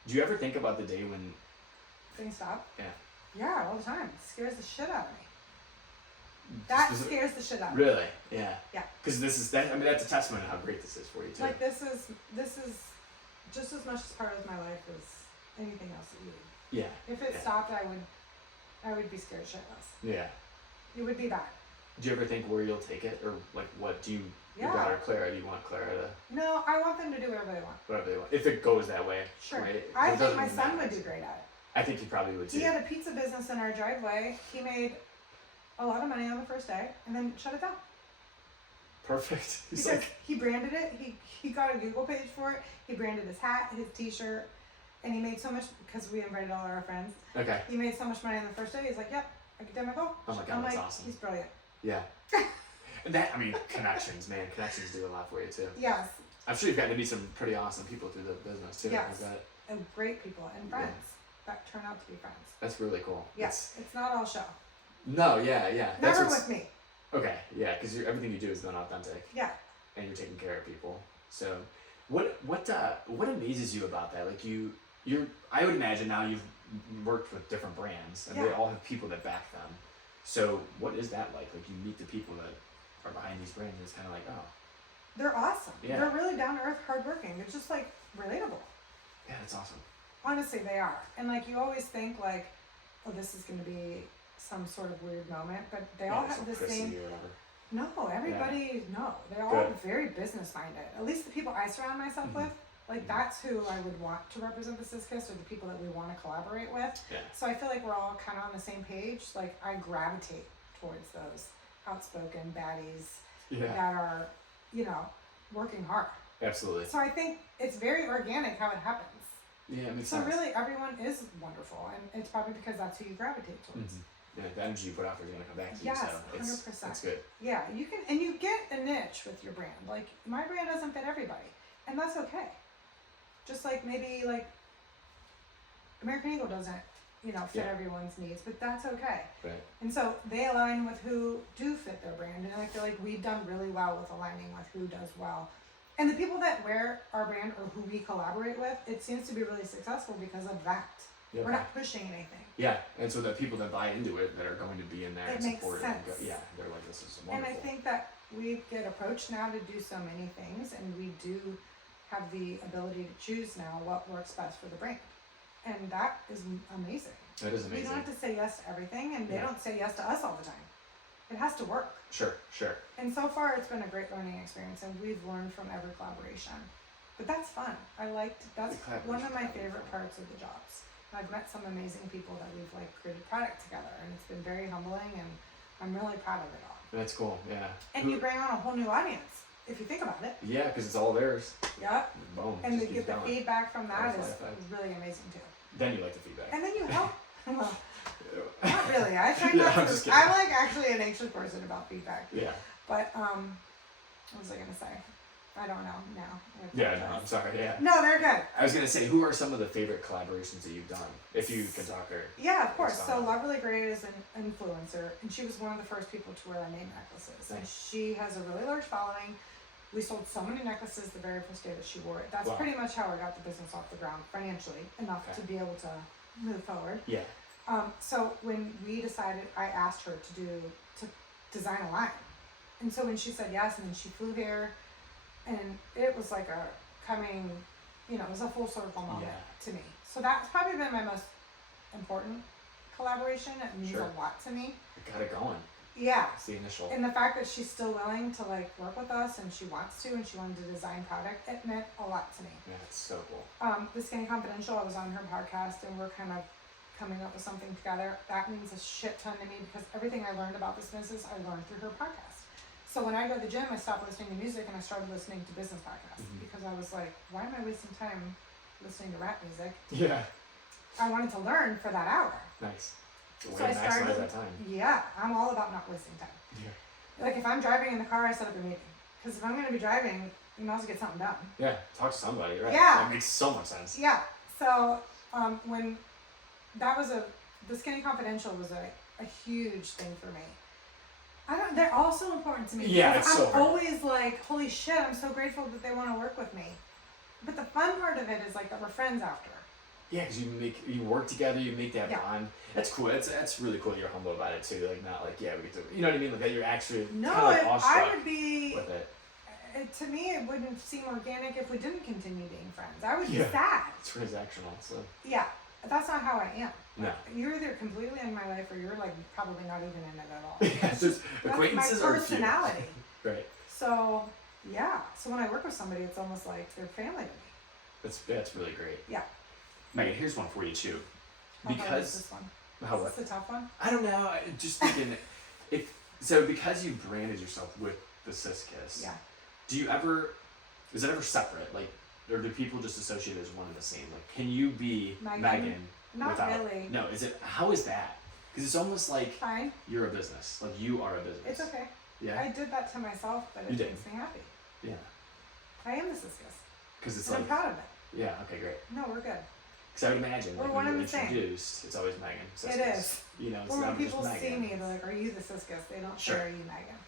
Do you ever think about the day when Things stop? Yeah. Yeah, all the time. It scares the shit out of me. That scares the shit out of me. Really? Yeah. Yeah. Because that's a testament of how great this is for you too. Like this is just as much as part of my life as anything else that you do. Yeah. If it Yeah. stopped, I would be scared shitless. Yeah. It would be bad. Do you ever think where you'll take it, or like what do you? Your Yeah. daughter Clara, do you want Clara to No, I want them to do whatever they want. whatever they want? If it goes that way, Sure. right? I It think doesn't my really son matter. would do great at it. I think he probably would too. He had a pizza business in our driveway. He made a lot of money on the first day and then shut it down. Perfect. He's Because like, he branded it. He got a Google page for it. He branded his hat, his t-shirt, and he made so much, because we invited all our friends. okay. He made so much money on the first day. He's like, yep, I did my goal. Oh my God, I'm that's like, awesome. he's brilliant. Yeah. And connections, man. Connections do a lot for you too. Yes, I'm sure you've gotten to meet some pretty awesome people through the business too. Yes. I bet. and great people and friends that turn out to be friends. That's really cool. Yes, it's not all show. No, yeah. That's Never what's, with me. okay, yeah, because everything you do is done authentic. Yeah. And you're taking care of people. So, what amazes you about that? Like I would imagine now you've worked with different brands, and they Yeah. all have people that back them. So, what is that like? Like you meet the people that are behind these brands, and it's kind of like, oh, They're awesome. Yeah. They're really down to earth, hardworking. They're just like relatable. yeah, that's awesome. Honestly, they are. And like you always think like, oh, this is going to be some sort of weird moment, but they all have some the prissy same. or whatever. No, everybody. No, they're all Good. very business minded. At least the people I surround myself Mhm. with. Like that's who I would want to represent the Sis Kiss, or the people that we want to collaborate with. Yeah. So I feel like we're all kind of on the same page. Like I gravitate towards those outspoken baddies Yeah, that are, working hard. absolutely. So I think it's very organic how it happens. Yeah, it makes So sense. really, everyone is wonderful, and it's probably because that's who you gravitate towards. Mhm. Yeah, the energy you put out there is gonna come back to Yes, you. So it's 100%. That's good. Yeah, you can, and you get a niche with your brand. Like my brand doesn't fit everybody, and that's okay. Just like maybe like American Eagle doesn't, fit Yeah. everyone's needs, but that's okay. Right. And so they align with who do fit their brand, and I feel like we've done really well with aligning with who does well. And the people that wear our brand or who we collaborate with, it seems to be really successful because of that. Yeah. We're not pushing anything. Yeah, and so the people that buy into it, that are going to be in there It and makes support it, and sense. yeah, they're like, this is And wonderful. I think that we get approached now to do so many things, and we do have the ability to choose now what works best for the brand. And that is amazing. That is We amazing. don't have to say yes to everything, and they Yeah. don't say yes to us all the time. It has to work. Sure. And so far, it's been a great learning experience, and we've learned from every collaboration. But that's fun. That's The collaboration's one of my gotta be favorite fun. parts of the jobs. I've met some amazing people that we've created product together, and it's been very humbling, and I'm really proud of it all. That's cool. Yeah. And you bring on a whole new audience, if you think about it. Yeah, because it's all theirs. Yeah. Boom. And just to keep get the going. feedback from that is Butterfly effect. really amazing too. Then you like the feedback. And then you help. Well, not really. I try Yeah, not I'm to. just kidding. I'm like actually an anxious person about feedback. Yeah. But what was I gonna say? I don't know now. Yeah, no, I'm sorry, yeah. No, they're good. I was gonna say, who are some of the favorite collaborations that you've done? If you can talk or... Yeah, of course. So Expound. Love Really Great is an influencer, and she was one of the first people to wear our name necklaces. And Nice. she has a really large following. We sold so many necklaces the very first day that she wore it. That's Wow. pretty much how I got the business off the ground financially, enough Okay. to be able to move forward. Yeah. So when we decided, I asked her to design a line. And so when she said yes, and then she flew here, and it was like a coming, it was a full circle moment to me. So that's probably been my most important collaboration. It means Sure. a lot to me. It got it going. Yeah. It's the initial... And the fact that she's still willing to like work with us, and she wants to, and she wanted to design product, it meant a lot to me. Yeah, it's so cool. The Skinny Confidential, I was on her podcast, and we're kind of coming up with something together. That means a shit ton to me, because everything I learned about this business, I learned through her podcast. So when I go to the gym, I stopped listening to music and I started listening to business podcasts, because I was like, why am I wasting time listening to rap music? Yeah. I wanted to learn for that hour. Nice. So I started, that time. yeah, I'm all about not wasting time. Yeah. Like if I'm driving in the car, I set up a meeting. Because if I'm going to be driving, you might as well get something done. Yeah, talk to somebody, right? Yeah. That makes so much sense. Yeah. So when that was the Skinny Confidential was a huge thing for me. They're all so important to me. Yeah, because it's so I'm hard. always like, holy shit, I'm so grateful that they want to work with me. But the fun part of it is like that we're friends after. Yeah, because you work together, you make that Yeah. bond. That's cool. That's really cool. You're humble about it too. Like not like, yeah, we get to, you know what I mean? Like that you're actually No, kind of like awestruck I would be. with it. To me, it wouldn't seem organic if we didn't continue being friends. I would be Yeah. sad. It's transactional. So Yeah, that's not how I am. no. You're either completely in my life or you're like probably not even in it at all. It's just That's acquaintances my are cute. personality. Right. So yeah, so when I work with somebody, it's almost like they're family to me. That's really great. Yeah. Megan, here's one for you too. How hard is Because this one? how Is what? this the tough one? I don't know. I just thinking because you branded yourself with the Sis Kiss. Yeah. Do you ever? Is it ever separate? Like, or do people just associate it as one and the same? Like, can you be Megan Not without? really. No. Is it? How is that? Because it's almost like Fine. you're a business. Like you are a business. It's okay. Yeah. I did that to myself, but it You did. makes me happy. Yeah. I am the Siskus. Because it's And I'm like. proud of it. Yeah. Okay. Great. No, we're good. Because I would imagine We're like, one when and you're the same. introduced, it's always Megan. Sis It Kiss. is. You know, it's Or when not people just see Megan. me, they're like, are you the Siskus? They don't Sure. say, are you Megan?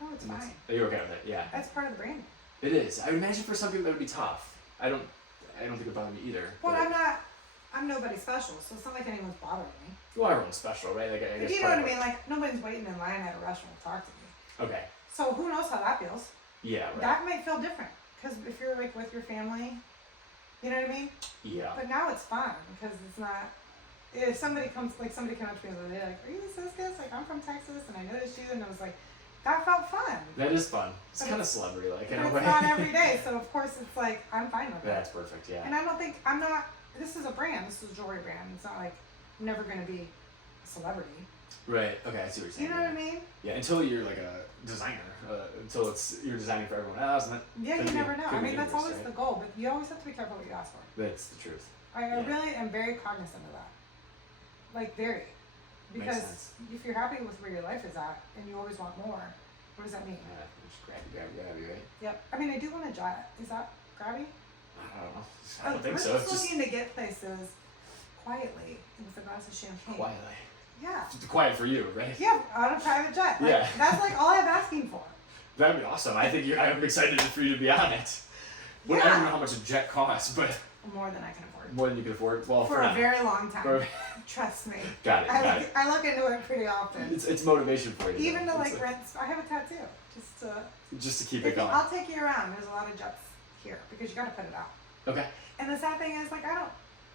No, it's fine. You're okay with it. Yeah. That's part of the branding. It is. I would imagine for some people that would be tough. I don't think it bothered me either. Well, but- I'm nobody special, so it's not like anyone's bothering me. Well, everyone's special, right? Like, I But guess you know part what I of mean? Like, nobody's waiting in line at a restaurant to talk to me. Okay. So who knows how that feels? Yeah, right. That might feel different. Because if you're, like, with your family, you know what I mean? Yeah. But now it's fun, because it's not... If somebody came up to me the other day, like, are you the Siskus? Like, I'm from Texas, and I noticed you, and I was like, that felt fun. That is fun. It's But kind of celebrity-like in But a it's way. not every day, so of course it's like, I'm fine with it. That's perfect, yeah. And I don't think, this is a brand, this is a jewelry brand. It's not like, I'm never going to be a celebrity. Right, okay, I see what you're saying. You know what I mean? Yeah, until you're like a designer, until you're designing for everyone else. And that Yeah, could you be- never know. could I be mean, that's dangerous, always right? the goal, but you always have to be careful what you ask for. That's the truth. I Yeah. really am very cognizant of that. Like, very. Makes Because sense. if you're happy with where your life is at, and you always want more, what does that mean? Just grabby, right? Yep. I mean, I do want to jet. Is that grabby? I don't know. I don't think We're so. just It's just looking to get places quietly with a glass of champagne. quietly. Yeah. It's quiet for you, right? Yeah, on a private jet. Like, Yeah. That's like all I'm asking for. That'd be awesome. I think I'm excited for you to be on it. Well, I Yeah. don't know how much a jet costs, but More than I can afford. more than you can afford. Well, For for a now. very long time. For- Trust me. Got it. Got it. I look into it pretty often. It's motivation for you. Even though. to It's like rent. I have a tattoo. just to keep it going. I'll take you around. There's a lot of jets here because you got to put it out. Okay. And the sad thing is, like, I don't want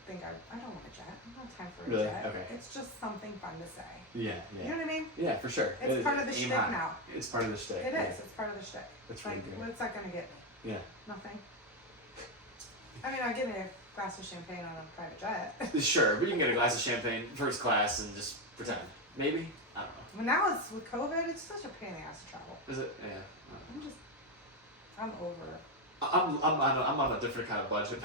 a jet. I don't have time for a Really? jet. Okay. It's just something fun to say. Yeah. You know what I mean? Yeah, for sure. It's part of the Aim shtick high. now. It's part of the shtick. It yeah. is. It's part of the shtick. That's Like, really good. what's that gonna get me? Yeah. Nothing. I mean, I'll give me a glass of champagne on a private jet. Sure, but you can get a glass of champagne first class and just pretend. Maybe? I don't know. But now it's with COVID. It's such a pain in the ass to travel. Is it? Yeah. I don't know. I'm over I'm on a different kind of budget.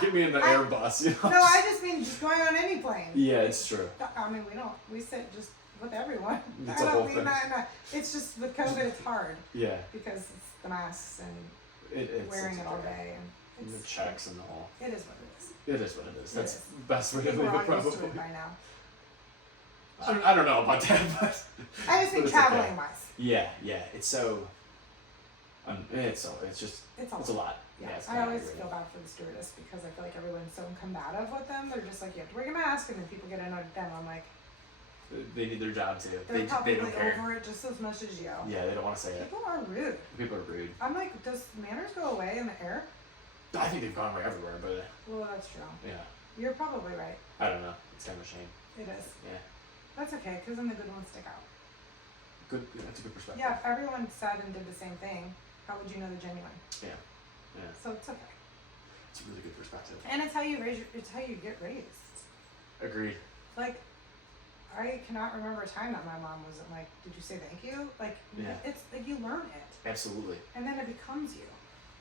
Get me in the I- Airbus, you know? No, I just mean just going on any plane. Yeah, it's true. I mean, we sit just with everyone. It's I a don't whole mean thing. that. It's just with COVID, it's hard Yeah. because it's the masks and It's wearing it all okay. day, And and the checks and the whole. it is what it is. It is what it is. That's is. the best way to People leave are it, all used to it probably. by now. I don't know about that, but. I just but mean it's traveling okay. wise. Yeah, it's so. It's just. It's It's a lot. Yeah, it's I kinda always weird. feel bad for the stewardess because I feel like everyone's so combative with them. They're just like, you have to wear your mask, and then people get annoyed at them. I'm like, They need their job too. they're They probably don't care. over it just as much as you. Yeah, they don't want to say it. People are rude. People are rude. I'm like, does manners go away in the air? I think they've gone right everywhere, but Well, that's true. yeah, You're probably right. I don't know. It's kind of a shame. It is. Yeah, That's okay, because then the good ones stick out. good. That's a good perspective. Yeah, if everyone said and did the same thing, how would you know they're genuine? Yeah. So it's okay. It's a really good perspective. And it's how you it's how you get raised. Agreed. Like, I cannot remember a time that my mom wasn't like, did you say thank you? Like, Yeah. it's like you learn it, Absolutely. and then it becomes you.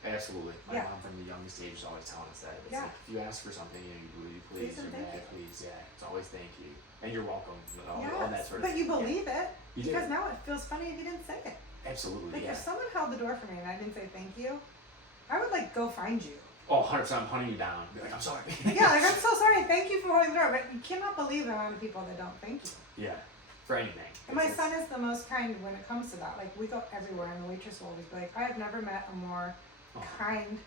Absolutely. My Yeah. mom from the youngest age is always telling us that. It's Yeah. like, if you ask for something, will you please, Please and or thank may I you. please, yeah. It's always thank you. And you're welcome. And all Yes, that sort of but you thing. believe it You do. because now it feels funny if you didn't say it. Absolutely, Like yeah. if someone held the door for me and I didn't say thank you, I would like go find you. Oh, 100%. I'm hunting you down. Be like, I'm sorry. Yeah, like I'm so sorry. Thank you for holding the door, but you cannot believe the amount of people that don't thank you. Yeah. For anything. And my son is the most kind when it comes to that. Like we go everywhere, and the waitress will always be like, "I have never met a more Oh. kind,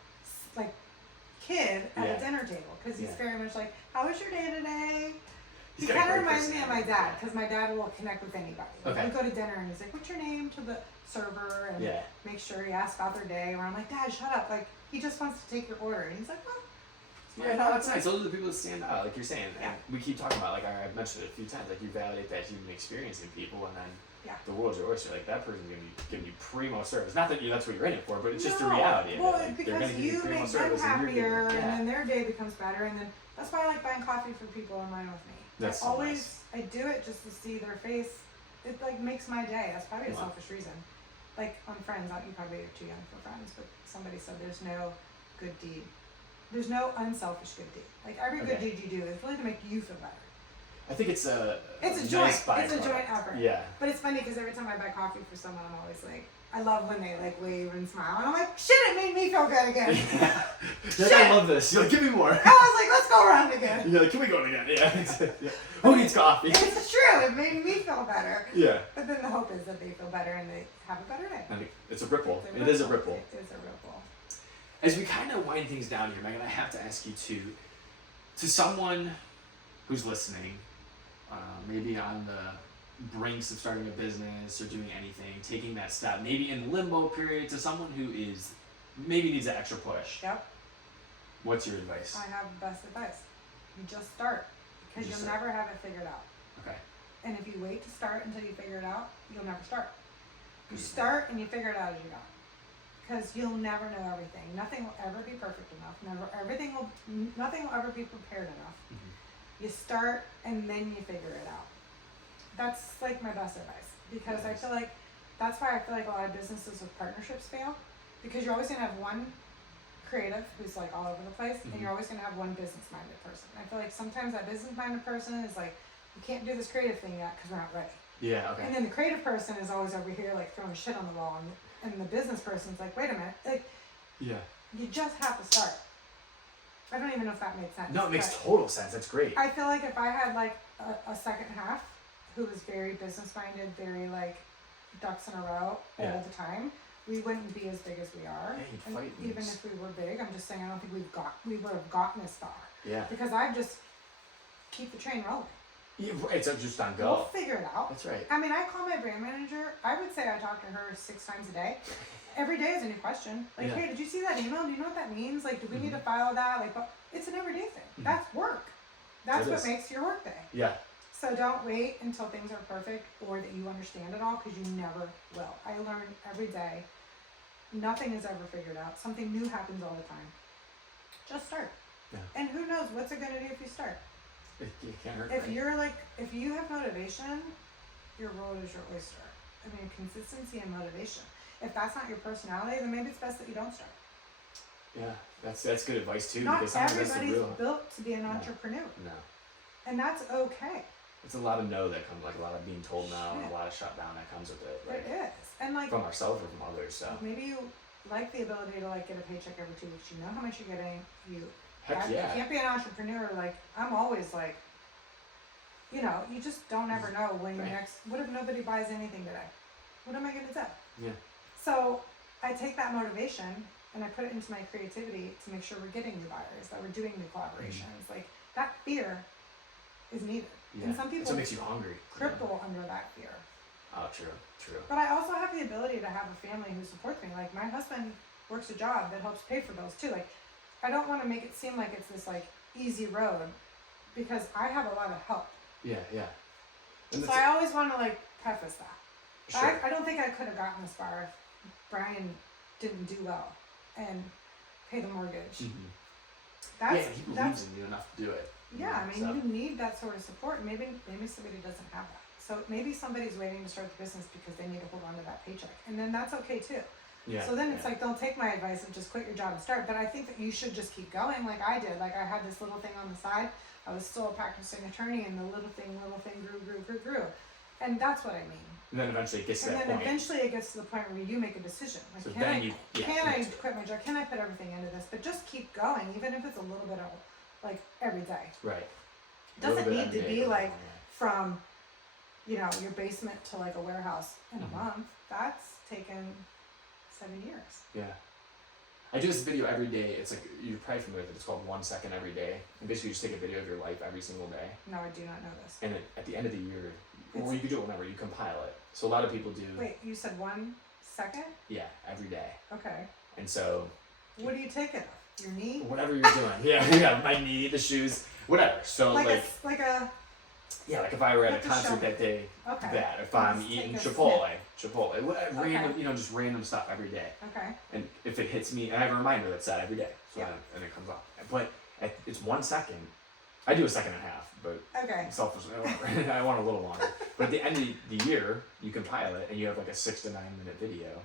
like, kid at Yeah. a dinner table," because he's Yeah. very much like, "How was your day today?" He's He got a kind of great reminds me of my personality. dad, because my dad will connect with anybody. Like, Okay. we go to dinner, and he's like, "What's your name?" to the server, and Yeah. make sure he asks about their day. Where I'm like, "Dad, shut up!" Like he just wants to take your order, and he's like, "Well." Yeah, no, that's nice. Those are the people that stand out, like you're saying. Yeah. And we keep talking about, like I've mentioned it a few times, like you validate that human experience in people, and then Yeah. the world's your oyster. Like that person's gonna be giving you primo service. Not that that's what you're in it for, but it's just the No. reality of Well, it. Like, they're because gonna give you primo make them service, and you're happier, giving, and then their day becomes better, and then that's why I like buying coffee for people in line with me. That's I so always nice. I do it just to see their face. It like makes my day. That's probably a Wow. selfish reason. Like on Friends, you probably are too young for Friends, but somebody said there's no good deed. There's no unselfish good deed. Like every good Okay. deed you do is really to make you feel better. I think it's a It's a nice joint. It's a byproduct. joint effort. Yeah. But it's funny because every time I buy coffee for someone, I'm always like, I love when they like wave and smile, and I'm like, shit, it made me feel good again. You're like, I love this. You're like, give me more. I was like, let's go around again. You're like, can we go again? Yeah. Yeah. Who needs coffee? It's true. It made me feel better. Yeah. But then the hope is that they feel better and they have a better day. And it's a ripple. It's It is a ripple. It is a ripple. As we kind of wind things down here, Megan, I have to ask you to someone who's listening, maybe on the brinks of starting a business or doing anything, taking that step, maybe in limbo period, to someone who is maybe needs that extra push. Yep. What's your advice? I have the best advice. You just start. Because You just you'll start. never have it figured out. Okay. And if you wait to start until you figure it out, you'll never start. You Mhm. start and you figure it out as you go. Because you'll never know everything. Nothing will ever be perfect enough. Nothing will ever be prepared enough. Mhm. You start and then you figure it out. That's like my best advice, because I Nice. feel like that's why I feel like a lot of businesses with partnerships fail, because you're always gonna have one creative who's like all over the place, Mhm. and you're always gonna have one business-minded person. I feel like sometimes that business-minded person is like, we can't do this creative thing yet because we're not ready. Yeah. Okay. And then the creative person is always over here like throwing shit on the wall, and the business person's like, wait a minute, like Yeah. you just have to start. I don't even know if that made sense. No, it makes but total sense. That's great. I feel like if I had like a second half who was very business minded, very like ducks in a row Yeah. all the time, we wouldn't be as big as we are. Yeah, you'd And fight even these. if we were big, I'm just saying I don't think we would have gotten as far, Yeah. because I just keep the train rolling. Yeah, it's just on We'll go. figure it out. That's right. I mean, I call my brand manager. I would say I talk to her 6 times a day. Every day is a new question. Like, Yeah. hey, did you see that email? Do you know what that means? Like, do we need to file that? Like, but it's an everyday thing. Mhm. That's work. That's It what is. makes your work day. Yeah. So don't wait until things are perfect or that you understand it all, because you never will. I learn every day. Nothing is ever figured out. Something new happens all the time. Just start. Yeah. And who knows what's it gonna do if you start? It can't hurt. If right? you're like, if you have motivation, your road is your oyster. I mean, consistency and motivation. If that's not your personality, then maybe it's best that you don't start. Yeah, that's good advice too. Not Because sometimes that's the everybody's real. built to be an entrepreneur, No, and that's okay. it's a lot of no that comes, like a lot of being told no, and Shit. a lot of shutdown that comes with it, It like is, and like from ourselves or from others. So maybe you like the ability to like get a paycheck every 2 weeks. You know how much you're getting. You heck yeah, can't be an entrepreneur. Like I'm always like, you know, you just don't ever know when your Right. next. What if nobody buys anything today? What am I gonna do? Yeah. So I take that motivation and I put it into my creativity to make sure we're getting new buyers, that we're doing new collaborations. Like that fear is needed, yeah. and some That's people what makes you hungry. cripple under that fear. Oh, true. But I also have the ability to have a family who supports me. Like my husband works a job that helps pay for bills too. Like I don't want to make it seem like it's this like easy road, because I have a lot of help. Yeah. And So I always want to like preface that. sure. I don't think I could have gotten this far if Brian didn't do well and pay the mortgage. Mm-hmm. That's He believes in you enough to do it. yeah. I mean, So- you need that sort of support. And maybe somebody doesn't have that. So maybe somebody's waiting to start the business because they need to hold on to that paycheck, and then that's okay too. Yeah. So then it's like, don't take my advice and just quit your job and start. But I think that you should just keep going like I did. Like I had this little thing on the side. I was still a practicing attorney, and the little thing grew. And that's what I mean. And then eventually it gets to And that then point. eventually it gets to the point where you make a decision. Like, So can then I quit my job? Can I put everything into this? But just keep going, even if it's a little bit of like every day. Right. It doesn't A little need bit to every be day, like yeah. from, you know, your basement to like a warehouse in Mhm. a month. That's taken 7 years. Yeah. I do this video every day. It's like, you're probably familiar with it. It's called 1 second every day. And basically you just take a video of your life every single day. No, I do not know this. And at the end of the year, or It's- you could do it whenever, you compile it. So a lot of people do, Wait, you said 1 second? yeah, every day. Okay. And so What do you take it off? Your knee? whatever you're doing, yeah, my knee, the shoes, whatever. So like like a yeah, like if I were at like a a concert show. that day, okay. that if I'm Just eating take a Chipotle, random, Okay. just random stuff every day. Okay. And if it hits me, and I have a reminder that's set every day, so Yeah. and it comes up. But it's 1 second. I do a second and a half, but Okay. selfishly, I want a little longer. But at the end of the year, you compile it, and you have like a 6 to 9 minute video.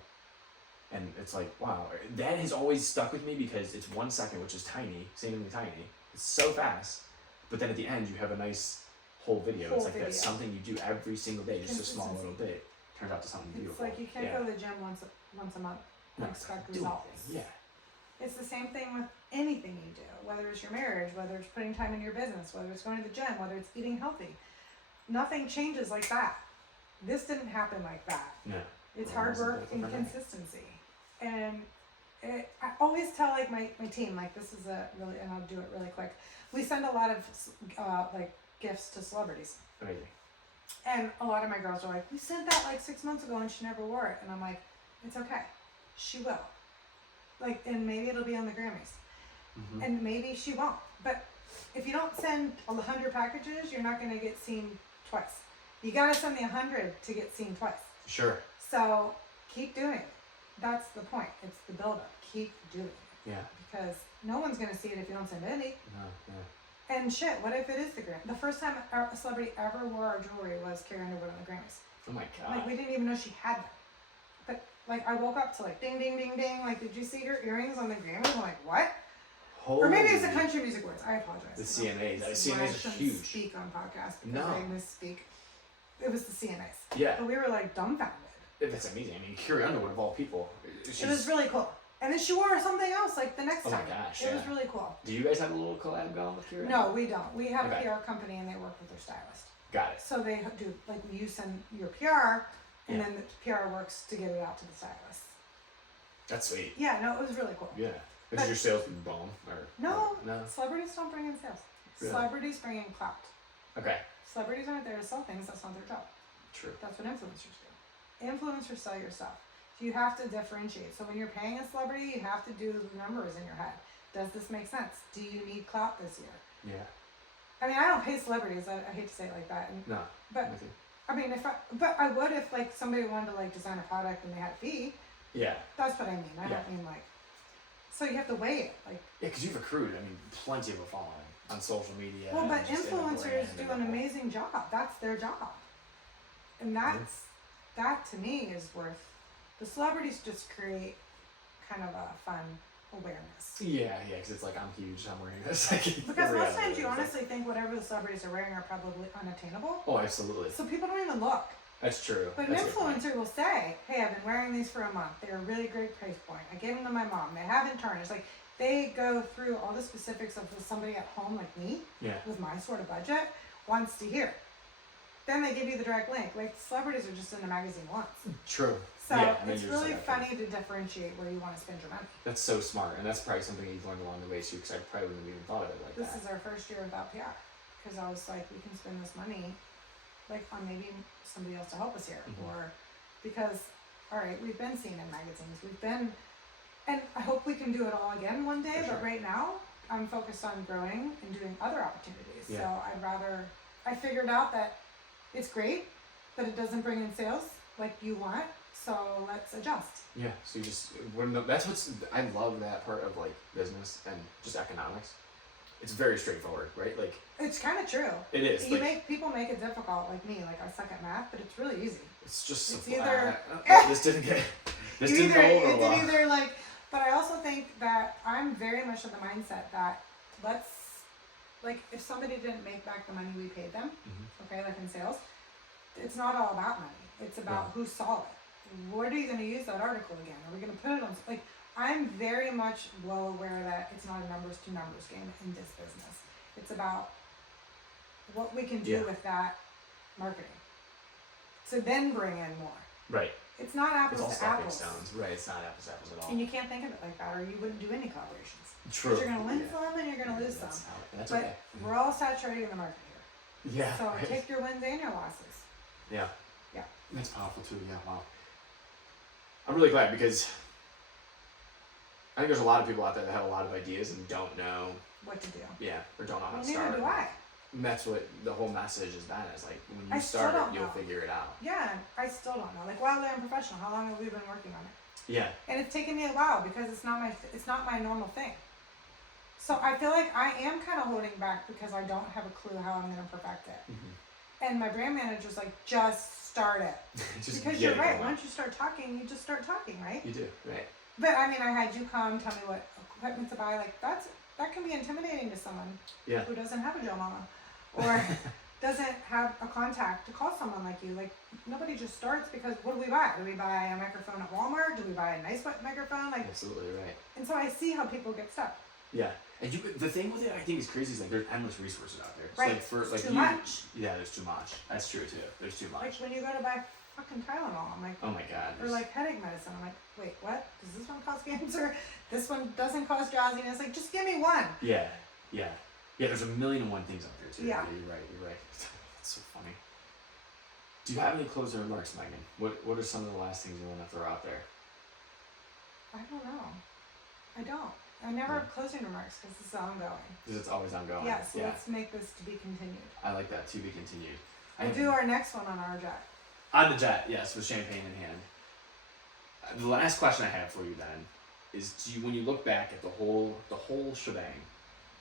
And it's like, wow, that has always stuck with me because it's 1 second, which is tiny, seemingly tiny. It's so fast, but then at the end, you have a nice whole video. Whole It's like video. that's something you do every single day, just a small little Consistency. bit. Turns out to something It's beautiful. like you can't yeah. go to the gym once a month No, and expect do results. it. Yeah. It's the same thing with anything you do, whether it's your marriage, whether it's putting time in your business, whether it's going to the gym, whether it's eating healthy. Nothing changes like that. This didn't happen like that. No. It's It hard wasn't work built and overnight. consistency. And I always tell like my team, like this is a really, and I'll do it really quick. We send a lot of like gifts to celebrities. Amazing. And a lot of my girls are like, we sent that like 6 months ago and she never wore it. And I'm like, it's okay. She will. Like, and maybe it'll be on the Grammys. Mm-hmm. And maybe she won't. But if you don't send 100 packages, you're not going to get seen twice. You got to send the 100 to get seen twice. Sure. So keep doing it. That's the point. It's the buildup. Keep doing it. Yeah. Because no one's going to see it if you don't send any. No. And shit, what if it is the Grammy? The first time a celebrity ever wore our jewelry was Carrie Underwood on the Grammys. Oh my god. Like, we didn't even know she had them. But, like, I woke up to, like, ding, ding, ding, ding. Like, did you see her earrings on the Grammys? I'm like, what? Or maybe it's the Holy- Country Music Awards. I apologize. The I don't- CMAs. this is why I CMAs are shouldn't huge. speak on podcasts because No. I misspeak. It was the CMAs. Yeah. But we were, like, dumbfounded. That's amazing. I mean, Carrie Underwood of all people. It was really cool. And then she wore something else, like, the next Oh my time. gosh, It was yeah. really cool. Do you guys have a little collab going with Carrie? No, we don't. We have Okay. a PR company and they work with their stylist. Got it. So they do, like, you send your PR and Yeah. then the PR works to get it out to the stylist. That's sweet. Yeah, no, it was really cool. Yeah. But- Is your sales been bomb or No, or no? celebrities don't bring in sales. Really? Celebrities bring in clout. Okay. Celebrities aren't there to sell things, that's not their job. True. That's what influencers do. Influencers sell your stuff. So you have to differentiate. So when you're paying a celebrity, you have to do the numbers in your head. Does this make sense? Do you need clout this year? Yeah. I mean, I don't pay celebrities. I hate to say it like that. And, No. but With you. I mean, but I would if like somebody wanted to like design a product and they had a fee. Yeah. That's what I mean. I Yeah. don't mean like. So you have to weigh it. Like, Yeah, because you've accrued, I mean, plenty of a following on social media. well, but and just in the influencers brand do and an the whole- amazing job. That's their job. And that to me is worth. The celebrities just create kind of a fun awareness. Yeah, because it's like, I'm huge, I'm wearing this. Like, Because most times you honestly think whatever the celebrities are wearing are probably unattainable. Oh, absolutely. So people don't even look. That's true. But an influencer will say, hey, I've been wearing these for a month. They're a really great price point. I gave them to my mom. They haven't turned. It's like they go through all the specifics of what somebody at home like me, with my sort of budget, wants to hear. Then they give you the direct link. Like, celebrities are just in a magazine once. True. So it's really funny to differentiate where you want to spend your money. That's so smart, and that's probably something you've learned along the way too, because I probably wouldn't have even thought of it like This that. is our first year without PR, because I was like, we can spend this money, like, on maybe somebody else to help us here, or because, all right, we've been seen in magazines, and I hope we can do it all again one day. But right now, I'm focused on growing and doing other opportunities. So I figured out that it's great, but it doesn't bring in sales like you want. So let's adjust. Yeah. So you just I love that part of like business and just economics. It's very straightforward, right? Like, it's kind of true. It is. People make it difficult, like me. Like, I suck at math, but it's really easy. It's just either this didn't go over well. Either like, but I also think that I'm very much of the mindset that if somebody didn't make back the money we paid them, okay, like in sales, it's not all about money. It's about who saw it. What are you going to use that article again? Are we going to put it on? Like, I'm very much well aware that it's not a numbers to numbers game in this business. It's about what we can do with that marketing to then bring in more. Right. It's not apples to apples. Right. It's not apples to apples at all. And you can't think of it like that, or you wouldn't do any collaborations. True. You're going to win some and you're going to lose some. That's but okay. We're all saturated in the market here. Yeah. So take your wins and your losses. Yeah. Yeah. That's powerful too. Yeah. Wow. I'm really glad, because I think there's a lot of people out there that have a lot of ideas and don't know what to do. Yeah, or don't know how to start. Neither do I. And that's what the whole message has been. Is like, when you start it, you'll figure it out. Yeah, I still don't know. Like, wildly unprofessional. How long have we been working on it? Yeah. And it's taken me a while, because it's not my normal thing. So I feel like I am kind of holding back because I don't have a clue how I'm going to perfect it. And my brand manager's like, just start it. Because you're right. Once you start talking, you just start talking, right? You do, right. But I mean, I had you come tell me what equipment to buy. Like, that can be intimidating to someone who doesn't have a Joe Mama, or doesn't have a contact to call someone like you. Like, nobody just starts because what do we buy? Do we buy a microphone at Walmart? Do we buy a nice microphone? Like, absolutely right. And so I see how people get stuck. Yeah. And the thing with it, I think, is crazy is like there's endless resources out there. So right. Like for like too much. Yeah, there's too much. That's true too. There's too much. Like when you go to buy fucking Tylenol, I'm like, oh my god. Or like headache medicine, I'm like, wait, what? Does this one cause cancer? This one doesn't cause drowsiness. Like, just give me one. Yeah, yeah, yeah. There's a million and one things out there too. Yeah, you're right. You're right. That's so funny. Do you have any closing remarks, Megan? What are some of the last things you want to throw out there? I don't know. I don't. I never have closing remarks because it's ongoing. Because it's always ongoing. Yeah, so let's make this to be continued. I like that, to be continued. We'll do our next one on our jet. On the jet, yes, with champagne in hand. The last question I have for you then is, when you look back at the whole shebang,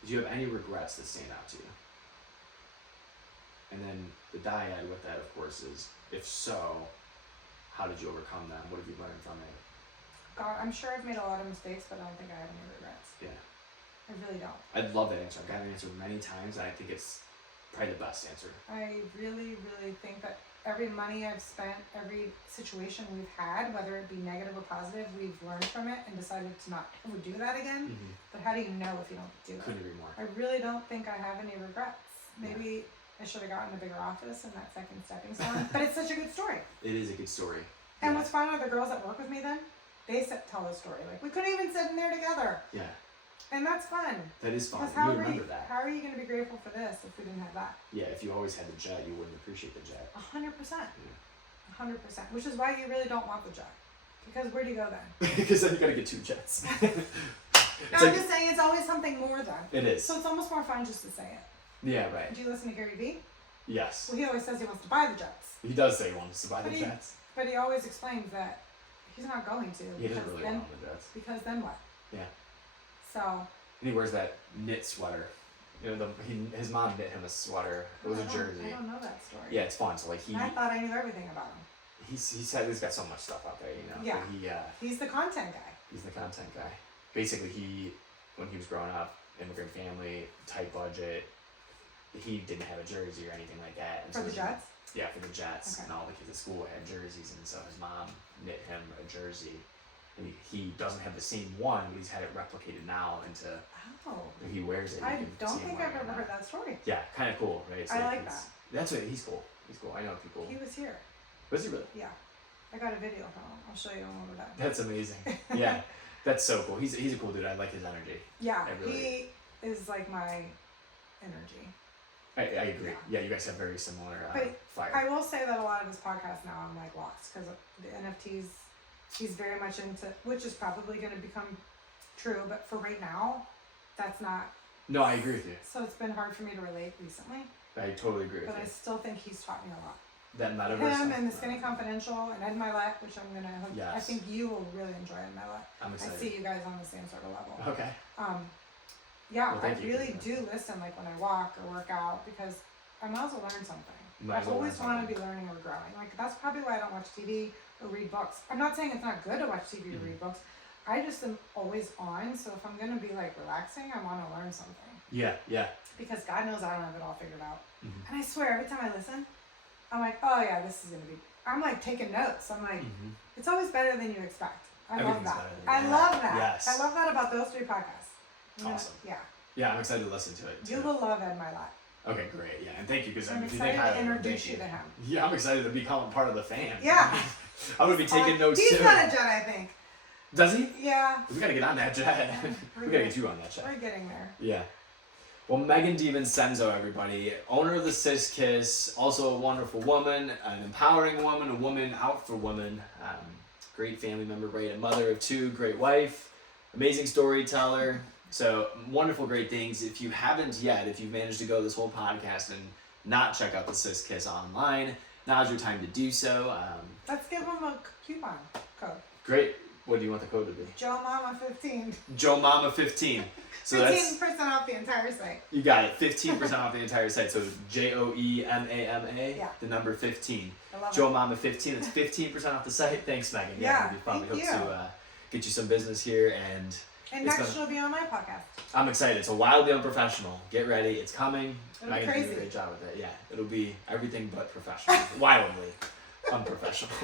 do you have any regrets that stand out to you? And then the dyad with that, of course, is, if so, how did you overcome them? What have you learned from it? God, I'm sure I've made a lot of mistakes, but I don't think I have any regrets. Yeah. I really don't. I'd love that answer. I've gotten an answer many times, and I think it's probably the best answer. I really, really think that every money I've spent, every situation we've had, whether it be negative or positive, we've learned from it and decided to not ever do that again. Mm-hmm. But how do you know if you don't do it? Couldn't agree more. I really don't think I have any regrets. Maybe I should have gotten a bigger office and that second stepping stone. But it's such a good story. It is a good story. And what's fun are the girls that work with me then? They tell the story. Like, we couldn't even sit in there together. Yeah. And that's fun. That is fun. You remember that. How are you going to be grateful for this if we didn't have that? Yeah, if you always had the jet, you wouldn't appreciate the jet. 100%. 100%. Which is why you really don't want the jet. Because where do you go then? Because then you got to get two jets. I'm just saying it's always something more then. It is. So it's almost more fun just to say it. Yeah, right. Do you listen to Gary Vee? Yes. Well, he always says he wants to buy the jets. He does say he wants to buy the jets. But he always explains that he's not going to. He doesn't really want the jets. Because then what? Yeah. So. And he wears that knit sweater. You know, his mom knit him a sweater. It was a jersey. I don't know that story. Yeah, it's fun. So like I thought I knew everything about him. He said he's got so much stuff out there, you know. Yeah. So he's the content guy. He's the content guy. basically when he was growing up, immigrant family, tight budget, he didn't have a jersey or anything like that. And For the Jets? Yeah, for the Jets. Okay. And all the kids at school had jerseys, and so his mom knit him a jersey. And he doesn't have the same one, but he's had it replicated now into, Oh. he wears it. I you can don't see him think wearing I've it ever now. heard that story. Yeah, kind of cool, right? It's I like it's- that. That's what, he's cool. He's cool. I know people. He was here. Was he really? Yeah. I got a video from him. I'll show you when we're done. That's amazing. Yeah, that's so cool. He's a cool dude. I like his energy. Yeah, I really- he is like my energy. I agree. Yeah, you guys have very similar But fire. I will say that a lot of his podcasts now I'm like lost because the NFTs he's very much into, which is probably going to become true, but for right now, that's not. No, I agree with you. So it's been hard for me to relate recently, I totally agree with but I you. still think he's taught me a lot. That metaverse. Him stuff, and the Skinny Confidential and Ed Milet, which I'm gonna. I Yes. think you will really enjoy Ed Milet. I'm I excited. see you guys on the same sort of level. Okay. Yeah, Well, I thank you. really do listen like when I walk or work out because I might as well learn something. Might I as well always learn want to something. be learning or growing. Like that's probably why I don't watch TV or read books. I'm not saying it's not good to watch TV or Mhm. read books. I just am always on. So if I'm gonna be like relaxing, I want to learn something Yeah, yeah. because God knows I don't have it all figured out. Mhm. And I swear every time I listen, I'm like, oh yeah, this is gonna be. I'm like taking notes. I'm like, Mhm. it's always better than you expect. I love Everything's that. better than I you love expect. that. Yes. I love that about those three podcasts. I'm gonna- Awesome. Yeah. Yeah, I'm excited to listen to it. You Too. will love Ed Milet. Okay, great. Yeah, and thank you because I'm if you think excited highly to of him, introduce thank you to him. Yeah, I'm excited to become a part of the fam. Yeah. I'm gonna be taking notes He's too. got a jet, I think. Does he? Yeah. We gotta get on that jet. we gotta get you on that jet. We're getting there. Yeah. Well, Megan DiVincenzo, everybody, owner of the Sis Kiss, also a wonderful woman, an empowering woman, a woman out for women, great family member, right? A mother of two, great wife, amazing storyteller. So wonderful, great things. If you haven't yet, if you've managed to go this whole podcast and not check out the Sis Kiss online, now's your time to do so. Let's give him a coupon code. Great. What do you want the code to be? Joe Mama 15. Joe Mama 15. So that's 15% off the entire site. you got it. 15% off the entire site. So JOEMAMA, Yeah. the number 15. I love Joe it. Mama 15. It's 15% off the site. Thanks, Megan. Yeah, it'll be fun. thank We hope you. to get you some business here, and And it's next been- she'll be on my podcast. I'm excited. It's a wildly unprofessional. Get ready. It's coming. It'll be Megan's doing a crazy. great job with it. Yeah, it'll be everything but professional. Wildly unprofessional.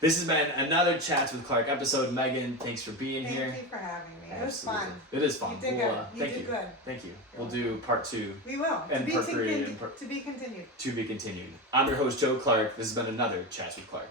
This has been another Chats with Clark episode. Megan, thanks for being Thank here. you for having me. It was Absolutely. fun. It is fun. You did We'll, good. You thank did you. good. Thank you. We'll do part 2 We will. And part 3 and To be continued. to be continued. I'm your host, Joe Clark. This has been another Chats with Clark.